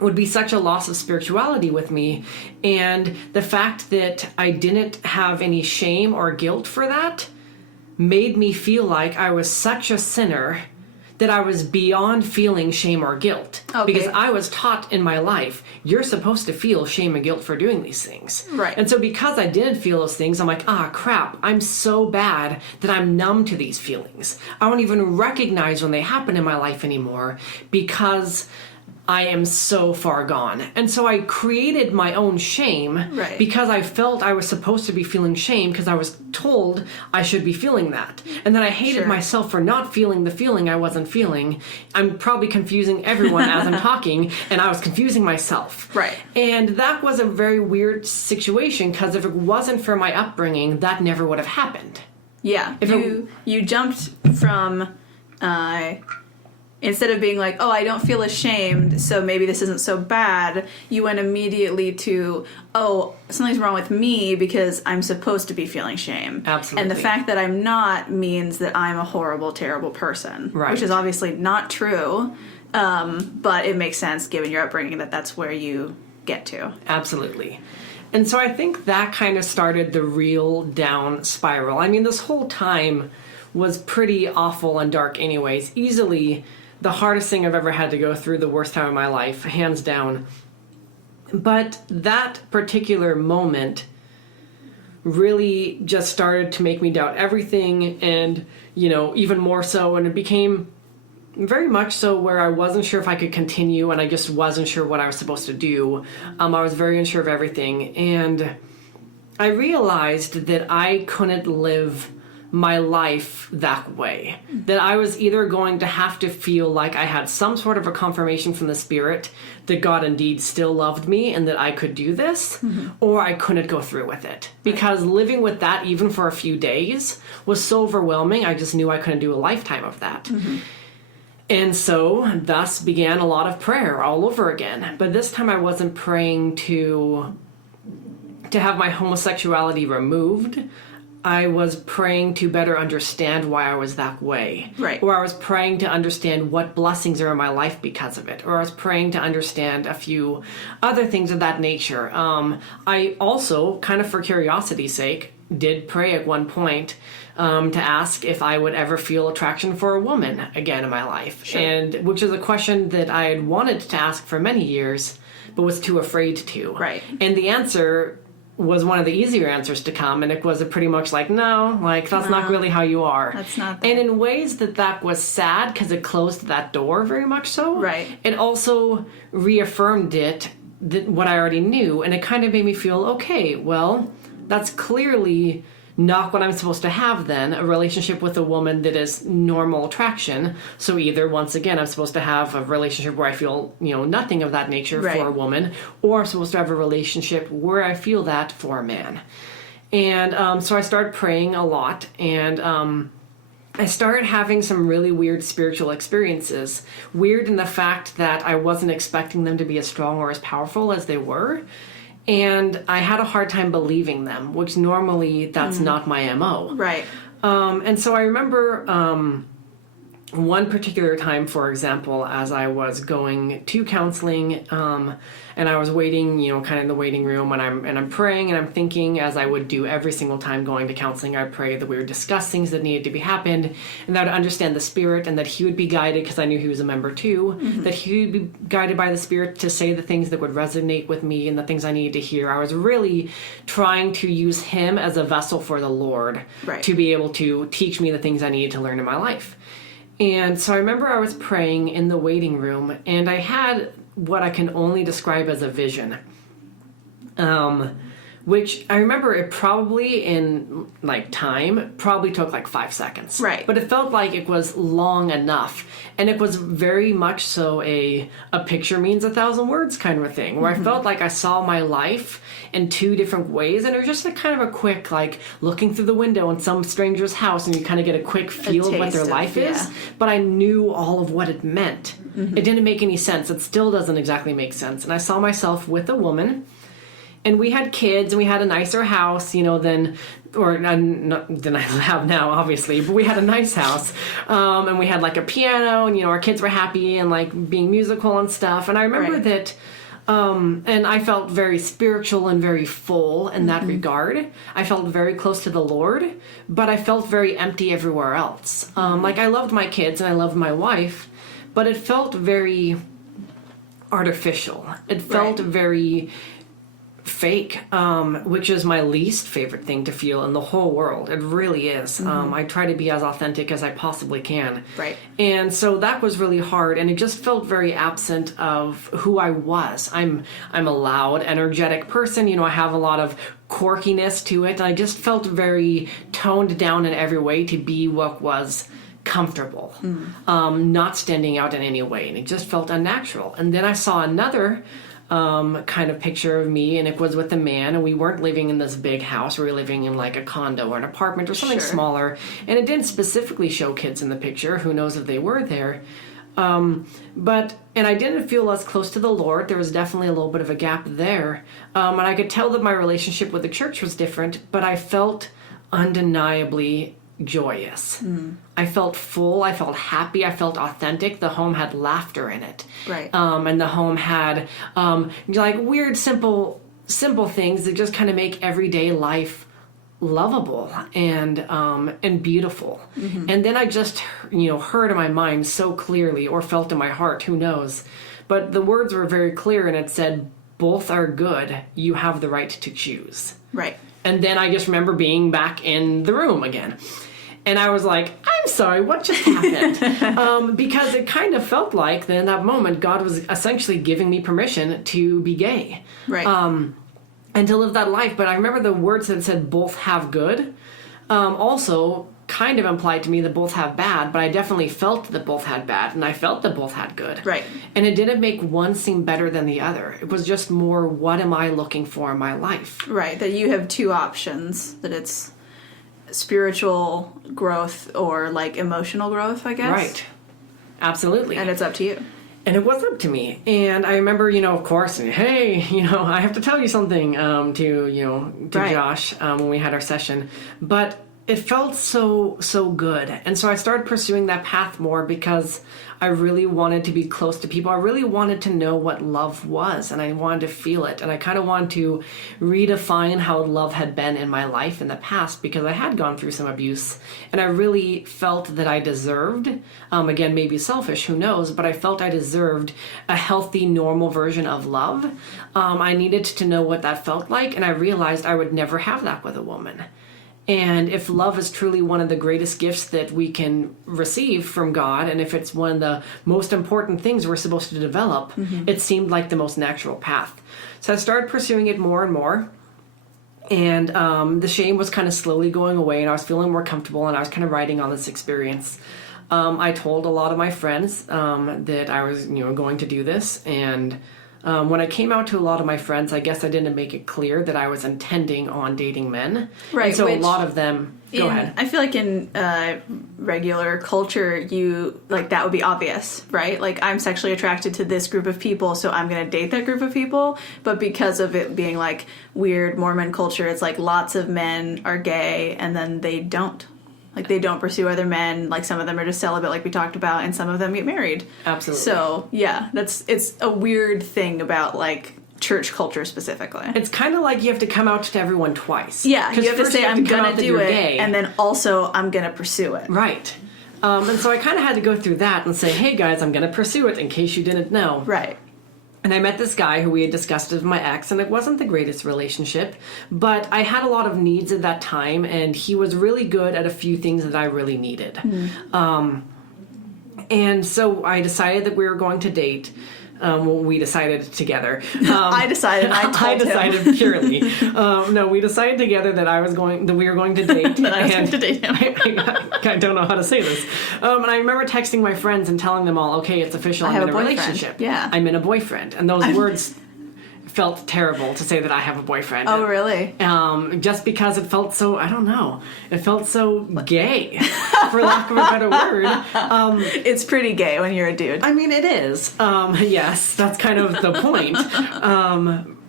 would be such a loss of spirituality with me, and the fact that I didn't have any shame or guilt for that made me feel like I was such a sinner that I was beyond feeling shame or guilt. Okay. Because I was taught in my life, you're supposed to feel shame and guilt for doing these things. Right. And so because I didn't feel those things, I'm like, crap, I'm so bad that I'm numb to these feelings. I don't even recognize when they happen in my life anymore because I am so far gone. And so I created my own shame Right. because I felt I was supposed to be feeling shame because I was told I should be feeling that. And then I hated Sure. myself for not feeling the feeling I wasn't feeling. I'm probably confusing everyone as I'm talking, and I was confusing myself. Right. And that was a very weird situation because if it wasn't for my upbringing, that never would have happened. Yeah. If You jumped from instead of being like, oh, I don't feel ashamed, so maybe this isn't so bad, you went immediately to, oh, something's wrong with me because I'm supposed to be feeling shame. Absolutely. And the fact that I'm not means that I'm a horrible, terrible person. Right. Which is obviously not true, but it makes sense given your upbringing that that's where you get to. Absolutely. And so I think that kind of started the real down spiral. I mean, this whole time was pretty awful and dark anyways. Easily the hardest thing I've ever had to go through, the worst time of my life, hands down. But that particular moment really just started to make me doubt everything, and, you know, even more so, and it became very much so where I wasn't sure if I could continue, and I just wasn't sure what I was supposed to do. I was very unsure of everything, and I realized that I couldn't live my life that way. That I was either going to have to feel like I had some sort of a confirmation from the Spirit that God indeed still loved me and that I could do this, or I couldn't go through with it. Because living with that even for a few days was so overwhelming, I just knew I couldn't do a lifetime of that. And so thus began a lot of prayer all over again. But this time I wasn't praying to have my homosexuality removed. I was praying to better understand why I was that way. Right. Or I was praying to understand what blessings are in my life because of it. Or I was praying to understand a few other things of that nature. I also, kind of for curiosity's sake, did pray at one point to ask if I would ever feel attraction for a woman again in my life. Sure. And which is a question that I had wanted to ask for many years, but was too afraid to. Right. And the answer was one of the easier answers to come, and it was pretty much like, no, like, that's not really how you are. That's not And in ways that was sad, because it closed that door very much so. Right. It also reaffirmed what I already knew, and it kind of made me feel, okay, well, that's clearly not what I'm supposed to have then, a relationship with a woman that is normal attraction. So either, once again, I'm supposed to have a relationship where I feel, you know, nothing of that nature Right. for a woman, or I'm supposed to have a relationship where I feel that for a man. And so I started praying a lot, and I started having some really weird spiritual experiences. Weird in the fact that I wasn't expecting them to be as strong or as powerful as they were. And I had a hard time believing them, which normally that's not my MO. Right. And so I remember one particular time, for example, as I was going to counseling, and I was waiting, you know, kind of in the waiting room, and I'm praying, and I'm thinking, as I would do every single time going to counseling, I'd pray that we would discuss things that needed to be happened, and that I would understand the Spirit, and that He would be guided, because I knew He was a member too, that He would be guided by the Spirit to say the things that would resonate with me and the things I needed to hear. I was really trying to use Him as a vessel for the Lord Right. to be able to teach me the things I needed to learn in my life. And so I remember I was praying in the waiting room, and I had what I can only describe as a vision. Which I remember it probably in like time probably took like 5 seconds. Right. But it felt like it was long enough. And it was very much so a picture means 1,000 words kind of a thing, where I felt like I saw my life in 2 different ways. And it was just a kind of a quick, like looking through the window in some stranger's house and you kind of get a quick feel of what their taste of, life is. yeah. But I knew all of what it meant. It didn't make any sense. It still doesn't exactly make sense. And I saw myself with a woman. And we had kids, and we had a nicer house, than I have now, obviously. But we had a nice house, and we had like a piano, and our kids were happy and like being musical and stuff. And I remember Right. that, and I felt very spiritual and very full in that regard. I felt very close to the Lord, but I felt very empty everywhere else. Like I loved my kids and I loved my wife, but it felt very artificial. It felt Right. very fake, which is my least favorite thing to feel in the whole world. It really is. I try to be as authentic as I possibly can. Right. And so that was really hard, and it just felt very absent of who I was. I'm a loud, energetic person. I have a lot of quirkiness to it, and I just felt very toned down in every way to be what was comfortable, not standing out in any way, and it just felt unnatural. And then I saw another kind of picture of me, and it was with a man, and we weren't living in this big house. We were living in like a condo or an apartment or something Sure. smaller, and it didn't specifically show kids in the picture. Who knows if they were there? And I didn't feel as close to the Lord. There was definitely a little bit of a gap there, and I could tell that my relationship with the church was different, but I felt undeniably joyous. I felt full, I felt happy, I felt authentic. The home had laughter in it. Right. And the home had like weird simple things that just kind of make everyday life lovable and beautiful. And then I just heard in my mind so clearly, or felt in my heart, who knows, but the words were very clear, and it said, both are good, you have the right to choose. Right. And then I just remember being back in the room again. And I was like, I'm sorry, what just happened? Because it kind of felt like that in that moment, God was essentially giving me permission to be gay. Right. And to live that life. But I remember the words that said both have good also kind of implied to me that both have bad, but I definitely felt that both had bad, and I felt that both had good. Right. And it didn't make one seem better than the other. It was just more, what am I looking for in my life? Right. That you have 2 options, that it's spiritual growth or like emotional growth, I guess. Right. Absolutely. And it's up to you. And it was up to me. And I remember, of course, hey, I have to tell you something to Right. Josh when we had our session. But it felt so good. And so I started pursuing that path more because I really wanted to be close to people. I really wanted to know what love was, and I wanted to feel it. And I kind of wanted to redefine how love had been in my life in the past, because I had gone through some abuse, and I really felt that I deserved, again, maybe selfish, who knows, but I felt I deserved a healthy, normal version of love. I needed to know what that felt like, and I realized I would never have that with a woman. And if love is truly one of the greatest gifts that we can receive from God, and if it's one of the most important things we're supposed to develop, it seemed like the most natural path. So I started pursuing it more and more. And the shame was kind of slowly going away, and I was feeling more comfortable, and I was kind of riding on this experience. I told a lot of my friends that I was going to do this, and when I came out to a lot of my friends, I guess I didn't make it clear that I was intending on dating men. Right, And so a which lot of them... Go ahead. I feel like in regular culture, that would be obvious, right? Like, I'm sexually attracted to this group of people, so I'm going to date that group of people. But because of it being like weird Mormon culture, it's like lots of men are gay and then they don't. Like, they don't pursue other men. Like, some of them are just celibate, like we talked about, and some of them get married. Absolutely. So, yeah, it's a weird thing about, like, church culture specifically. It's kind of like you have to come out to everyone twice. Yeah, 'Cause you have to first say, I'm come gonna out that do you're it, gay. and then also, I'm gonna pursue it. Right. And so I kind of had to go through that and say, hey, guys, I'm going to pursue it in case you didn't know. Right. And I met this guy who we had discussed as my ex, and it wasn't the greatest relationship, but I had a lot of needs at that time, and he was really good at a few things that I really needed. And so I decided that we were going to date. We decided together. I decided. I told I him. decided purely. No, we decided together that we were going to date. That I was going to date him. I don't know how to say this. And I remember texting my friends and telling them all, okay, it's official, I'm have in a a boyfriend. relationship. Yeah. I'm in a boyfriend. And those words felt terrible to say that I have a boyfriend. Oh, really? Just because it felt so, I don't know, it felt so gay, for lack of a better word. It's pretty gay when you're a dude. I mean, it is. Yes, that's kind of the point.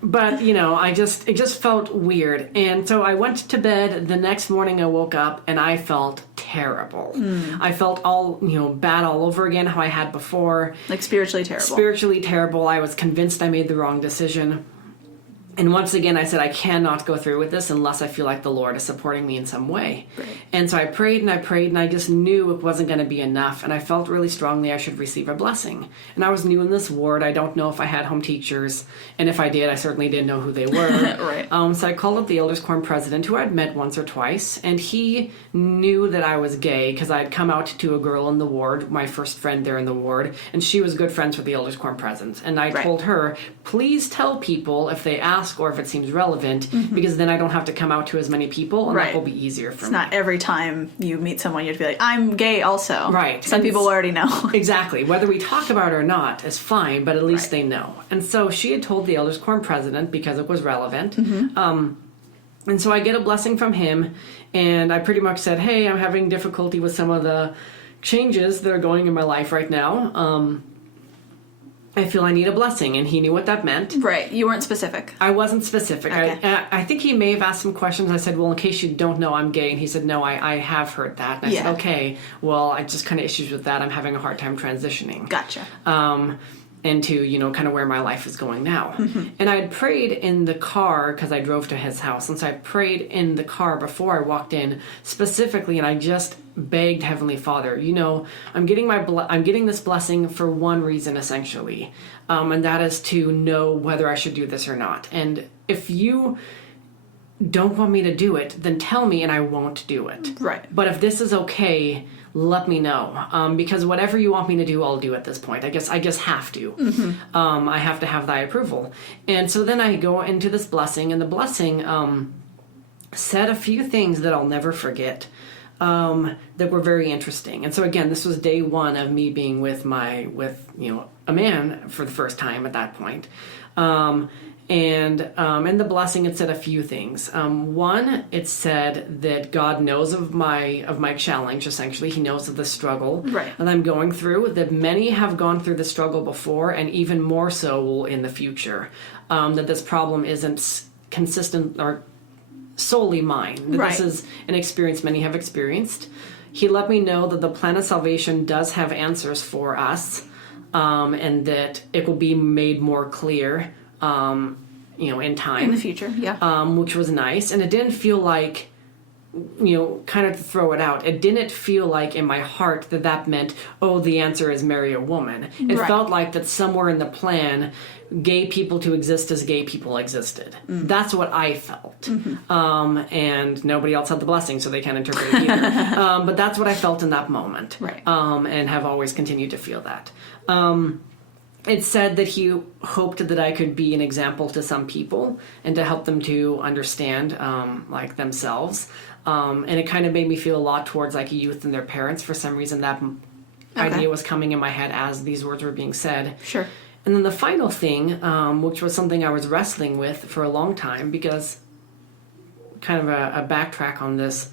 But, you know, it just felt weird. And so I went to bed. The next morning I woke up and I felt terrible. I felt all, bad all over again, how I had before. Like spiritually terrible. Spiritually terrible. I was convinced I made the wrong decision. And once again, I said, I cannot go through with this unless I feel like the Lord is supporting me in some way. Right. And so I prayed and I just knew it wasn't going to be enough. And I felt really strongly I should receive a blessing. And I was new in this ward. I don't know if I had home teachers. And if I did, I certainly didn't know who they were. Right. So I called up the Elders Quorum president, who I'd met once or twice. And he knew that I was gay because I'd come out to a girl in the ward, my first friend there in the ward. And she was good friends with the Elders Quorum president. And I told her, please tell people if they ask or if it seems relevant, because then I don't have to come out to as many people, and that will be easier for me. It's not every time you meet someone you have to be like, I'm gay also. Right. Some people already know. Exactly. Whether we talk about it or not is fine, but at least they know. And so she had told the Elders Quorum president because it was relevant. And so I get a blessing from him, and I pretty much said, hey, I'm having difficulty with some of the changes that are going in my life right now. I feel I need a blessing, and he knew what that meant. Right. You weren't specific. I wasn't specific. Okay. I think he may have asked some questions. I said, well, in case you don't know, I'm gay. And he said, no, I have heard that. And I said, okay, well, I just kind of issues with that. I'm having a hard time transitioning. Gotcha. Into, kind of where my life is going now. And I had prayed in the car, because I drove to his house, and so I prayed in the car before I walked in specifically, and I just begged Heavenly Father, I'm getting this blessing for one reason, essentially, and that is to know whether I should do this or not. And if you don't want me to do it, then tell me and I won't do it. Right. But if this is okay, let me know, because whatever you want me to do, I'll do at this point. I guess have to. I have to have thy approval. And so then I go into this blessing, and the blessing said a few things that I'll never forget, that were very interesting. And so again, this was day one of me being with a man for the first time at that point. And in the blessing, it said a few things. One, it said that God knows of my challenge. Essentially, He knows of the struggle that I'm going through. That many have gone through the struggle before, and even more so will in the future. That this problem isn't consistent or solely mine. That this is an experience many have experienced. He let me know that the plan of salvation does have answers for us, and that it will be made more clear. In time. In the future, yeah. Which was nice. And it didn't feel like, kind of to throw it out, it didn't feel like in my heart that meant, the answer is marry a woman. It felt like that somewhere in the plan, gay people to exist as gay people existed. That's what I felt. And nobody else had the blessing, so they can't interpret it either. But that's what I felt in that moment. Right. And have always continued to feel that. It said that he hoped that I could be an example to some people and to help them to understand, themselves. And it kind of made me feel a lot towards a youth and their parents. For some reason, that idea was coming in my head as these words were being said. Sure. And then the final thing, which was something I was wrestling with for a long time, because kind of a backtrack on this,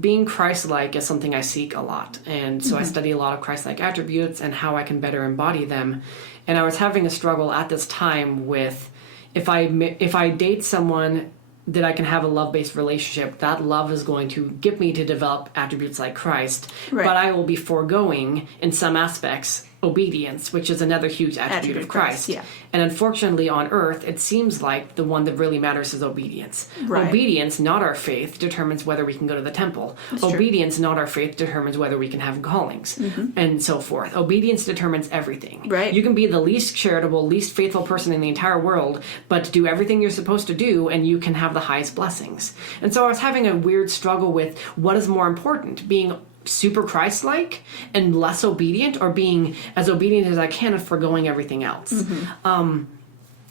being Christ-like is something I seek a lot. And so I study a lot of Christ-like attributes and how I can better embody them. And I was having a struggle at this time with, if I date someone that I can have a love-based relationship, that love is going to get me to develop attributes like Christ. But I will be foregoing, in some aspects, obedience, which is another huge attribute of Christ. Yeah. And unfortunately on earth, it seems like the one that really matters is obedience. Right. Obedience, not our faith, determines whether we can go to the temple. Obedience, not our faith, determines whether we can have callings, and so forth. Obedience determines everything. Right. You can be the least charitable, least faithful person in the entire world, but do everything you're supposed to do, and you can have the highest blessings. And so I was having a weird struggle with what is more important, being super Christ-like and less obedient, or being as obedient as I can and forgoing everything else.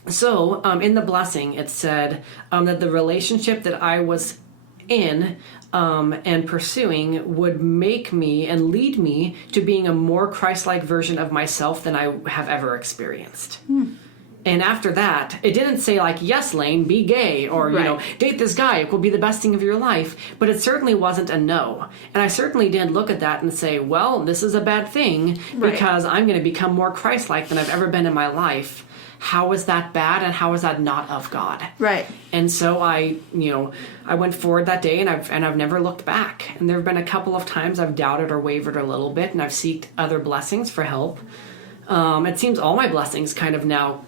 So in the blessing, it said that the relationship that I was in and pursuing would make me and lead me to being a more Christ-like version of myself than I have ever experienced. And after that, it didn't say like, yes, Lane, be gay, or, you know, date this guy, it will be the best thing of your life. But it certainly wasn't a no. And I certainly didn't look at that and say, well, this is a bad thing because I'm going to become more Christ-like than I've ever been in my life. How is that bad, and how is that not of God? Right. And so I went forward that day, and I've never looked back. And there have been a couple of times I've doubted or wavered a little bit, and I've sought other blessings for help. It seems all my blessings kind of now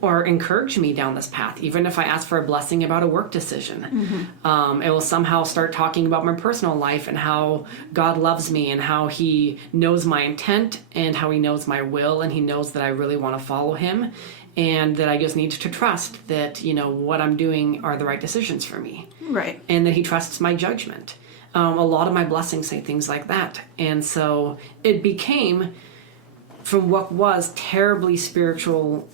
or encourage me down this path. Even if I ask for a blessing about a work decision, it will somehow start talking about my personal life and how God loves me and how he knows my intent and how he knows my will, and he knows that I really want to follow him, and that I just need to trust that, you know, what I'm doing are the right decisions for me. Right. And that he trusts my judgment. A lot of my blessings say things like that. And so it became, from what was terribly spiritual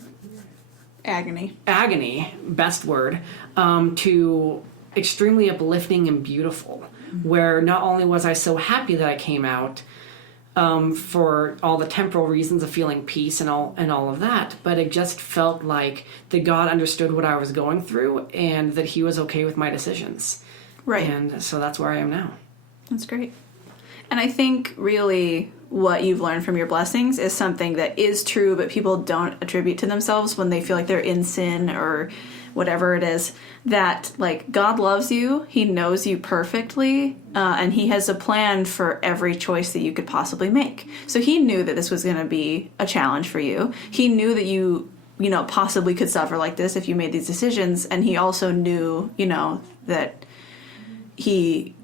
agony, best word, to extremely uplifting and beautiful, where not only was I so happy that I came out for all the temporal reasons of feeling peace and all of that, but it just felt like that God understood what I was going through and that he was okay with my decisions. Right. And so that's where I am now. That's great. And I think really what you've learned from your blessings is something that is true, but people don't attribute to themselves when they feel like they're in sin or whatever it is. That, like, God loves you, he knows you perfectly, and he has a plan for every choice that you could possibly make. So he knew that this was going to be a challenge for you. He knew that you know, possibly could suffer like this if you made these decisions, and he also knew, you know, that he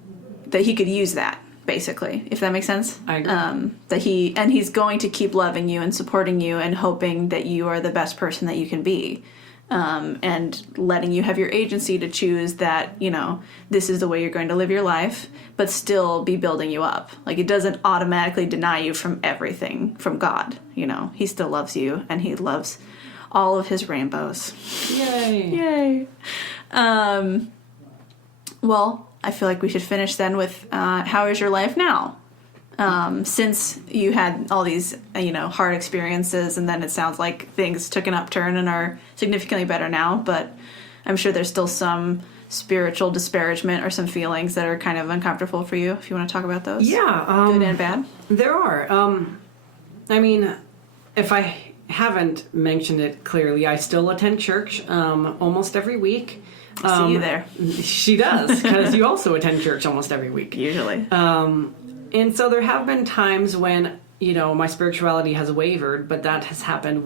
could use that, basically, if that makes sense. I agree. That he's going to keep loving you and supporting you and hoping that you are the best person that you can be. And letting you have your agency to choose that, you know, this is the way you're going to live your life, but still be building you up. Like, it doesn't automatically deny you from everything from God, you know. He still loves you, and he loves all of his rainbows. Yay! Yay! Well, I feel like we should finish then with how is your life now? Since you had all these, you know, hard experiences, and then it sounds like things took an upturn and are significantly better now, but I'm sure there's still some spiritual disparagement or some feelings that are kind of uncomfortable for you, if you want to talk about those. Yeah. Good and bad. There are. I mean, if I haven't mentioned it clearly, I still attend church almost every week. I see you there. She does, because you also attend church almost every week. Usually. And so there have been times when, you know, my spirituality has wavered, but that has happened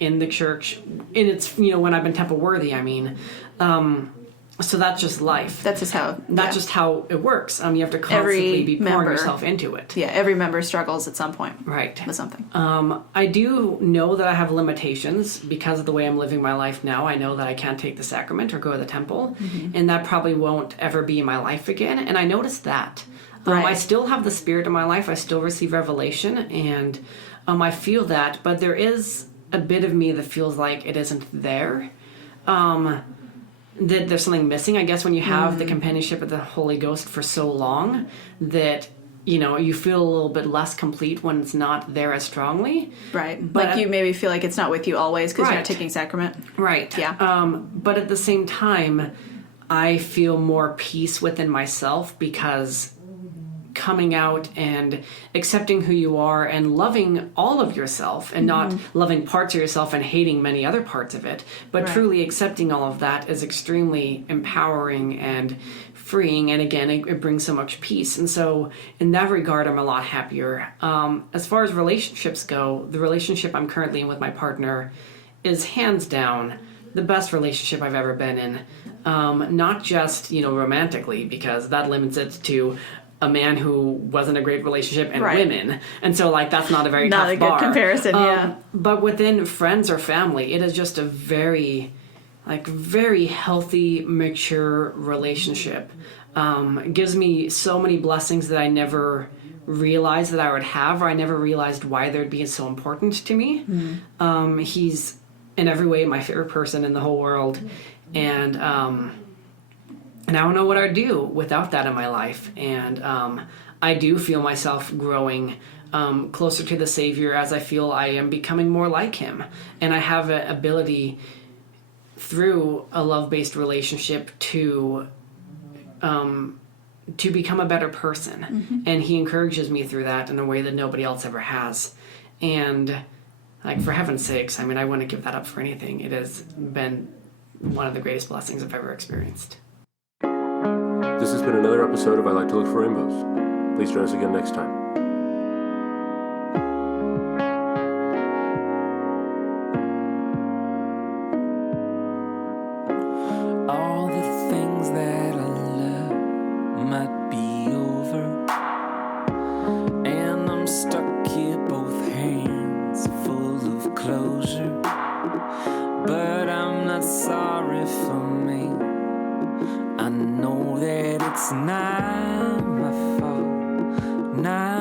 in the church, and it's, you know, when I've been temple worthy, I mean. So that's just life. That's just how. That's just how it works. You have to constantly be pouring yourself into it. Yeah, every member struggles at some point. Right. With something. I do know that I have limitations because of the way I'm living my life now. I know that I can't take the sacrament or go to the temple, and that probably won't ever be in my life again. And I noticed that. Right. I still have the Spirit in my life. I still receive revelation, and I feel that. But there is a bit of me that feels like it isn't there. That there's something missing. I guess when you have the companionship of the Holy Ghost for so long, that, you know, you feel a little bit less complete when it's not there as strongly. Right. But like you maybe feel like it's not with you always because you're not taking sacrament. Right. Yeah. But at the same time, I feel more peace within myself because coming out and accepting who you are and loving all of yourself and not loving parts of yourself and hating many other parts of it, but truly accepting all of that is extremely empowering and freeing. And again, it brings so much peace. And so in that regard, I'm a lot happier. As far as relationships go, the relationship I'm currently in with my partner is hands down the best relationship I've ever been in. Not just, you know, romantically, because that limits it to a man who wasn't a great relationship and women. And so, like, that's not a very tough bar. Not a good comparison, yeah. But within friends or family, it is just a very healthy, mature relationship. It gives me so many blessings that I never realize that I would have, or I never realized why they'd be so important to me. He's in every way my favorite person in the whole world, and I don't know what I'd do without that in my life. And I do feel myself growing closer to the Savior as I feel I am becoming more like Him, and I have an ability through a love-based relationship to become a better person. And He encourages me through that in a way that nobody else ever has. And like, for heaven's sakes, I mean, I wouldn't give that up for anything. It has been one of the greatest blessings I've ever experienced. This has been another episode of I Like to Look for Rainbows. Please join us again next time. All the things that I love might be over, and I'm stuck here, both hands full of closure. But I'm not sorry for me. I know that it's not my fault, not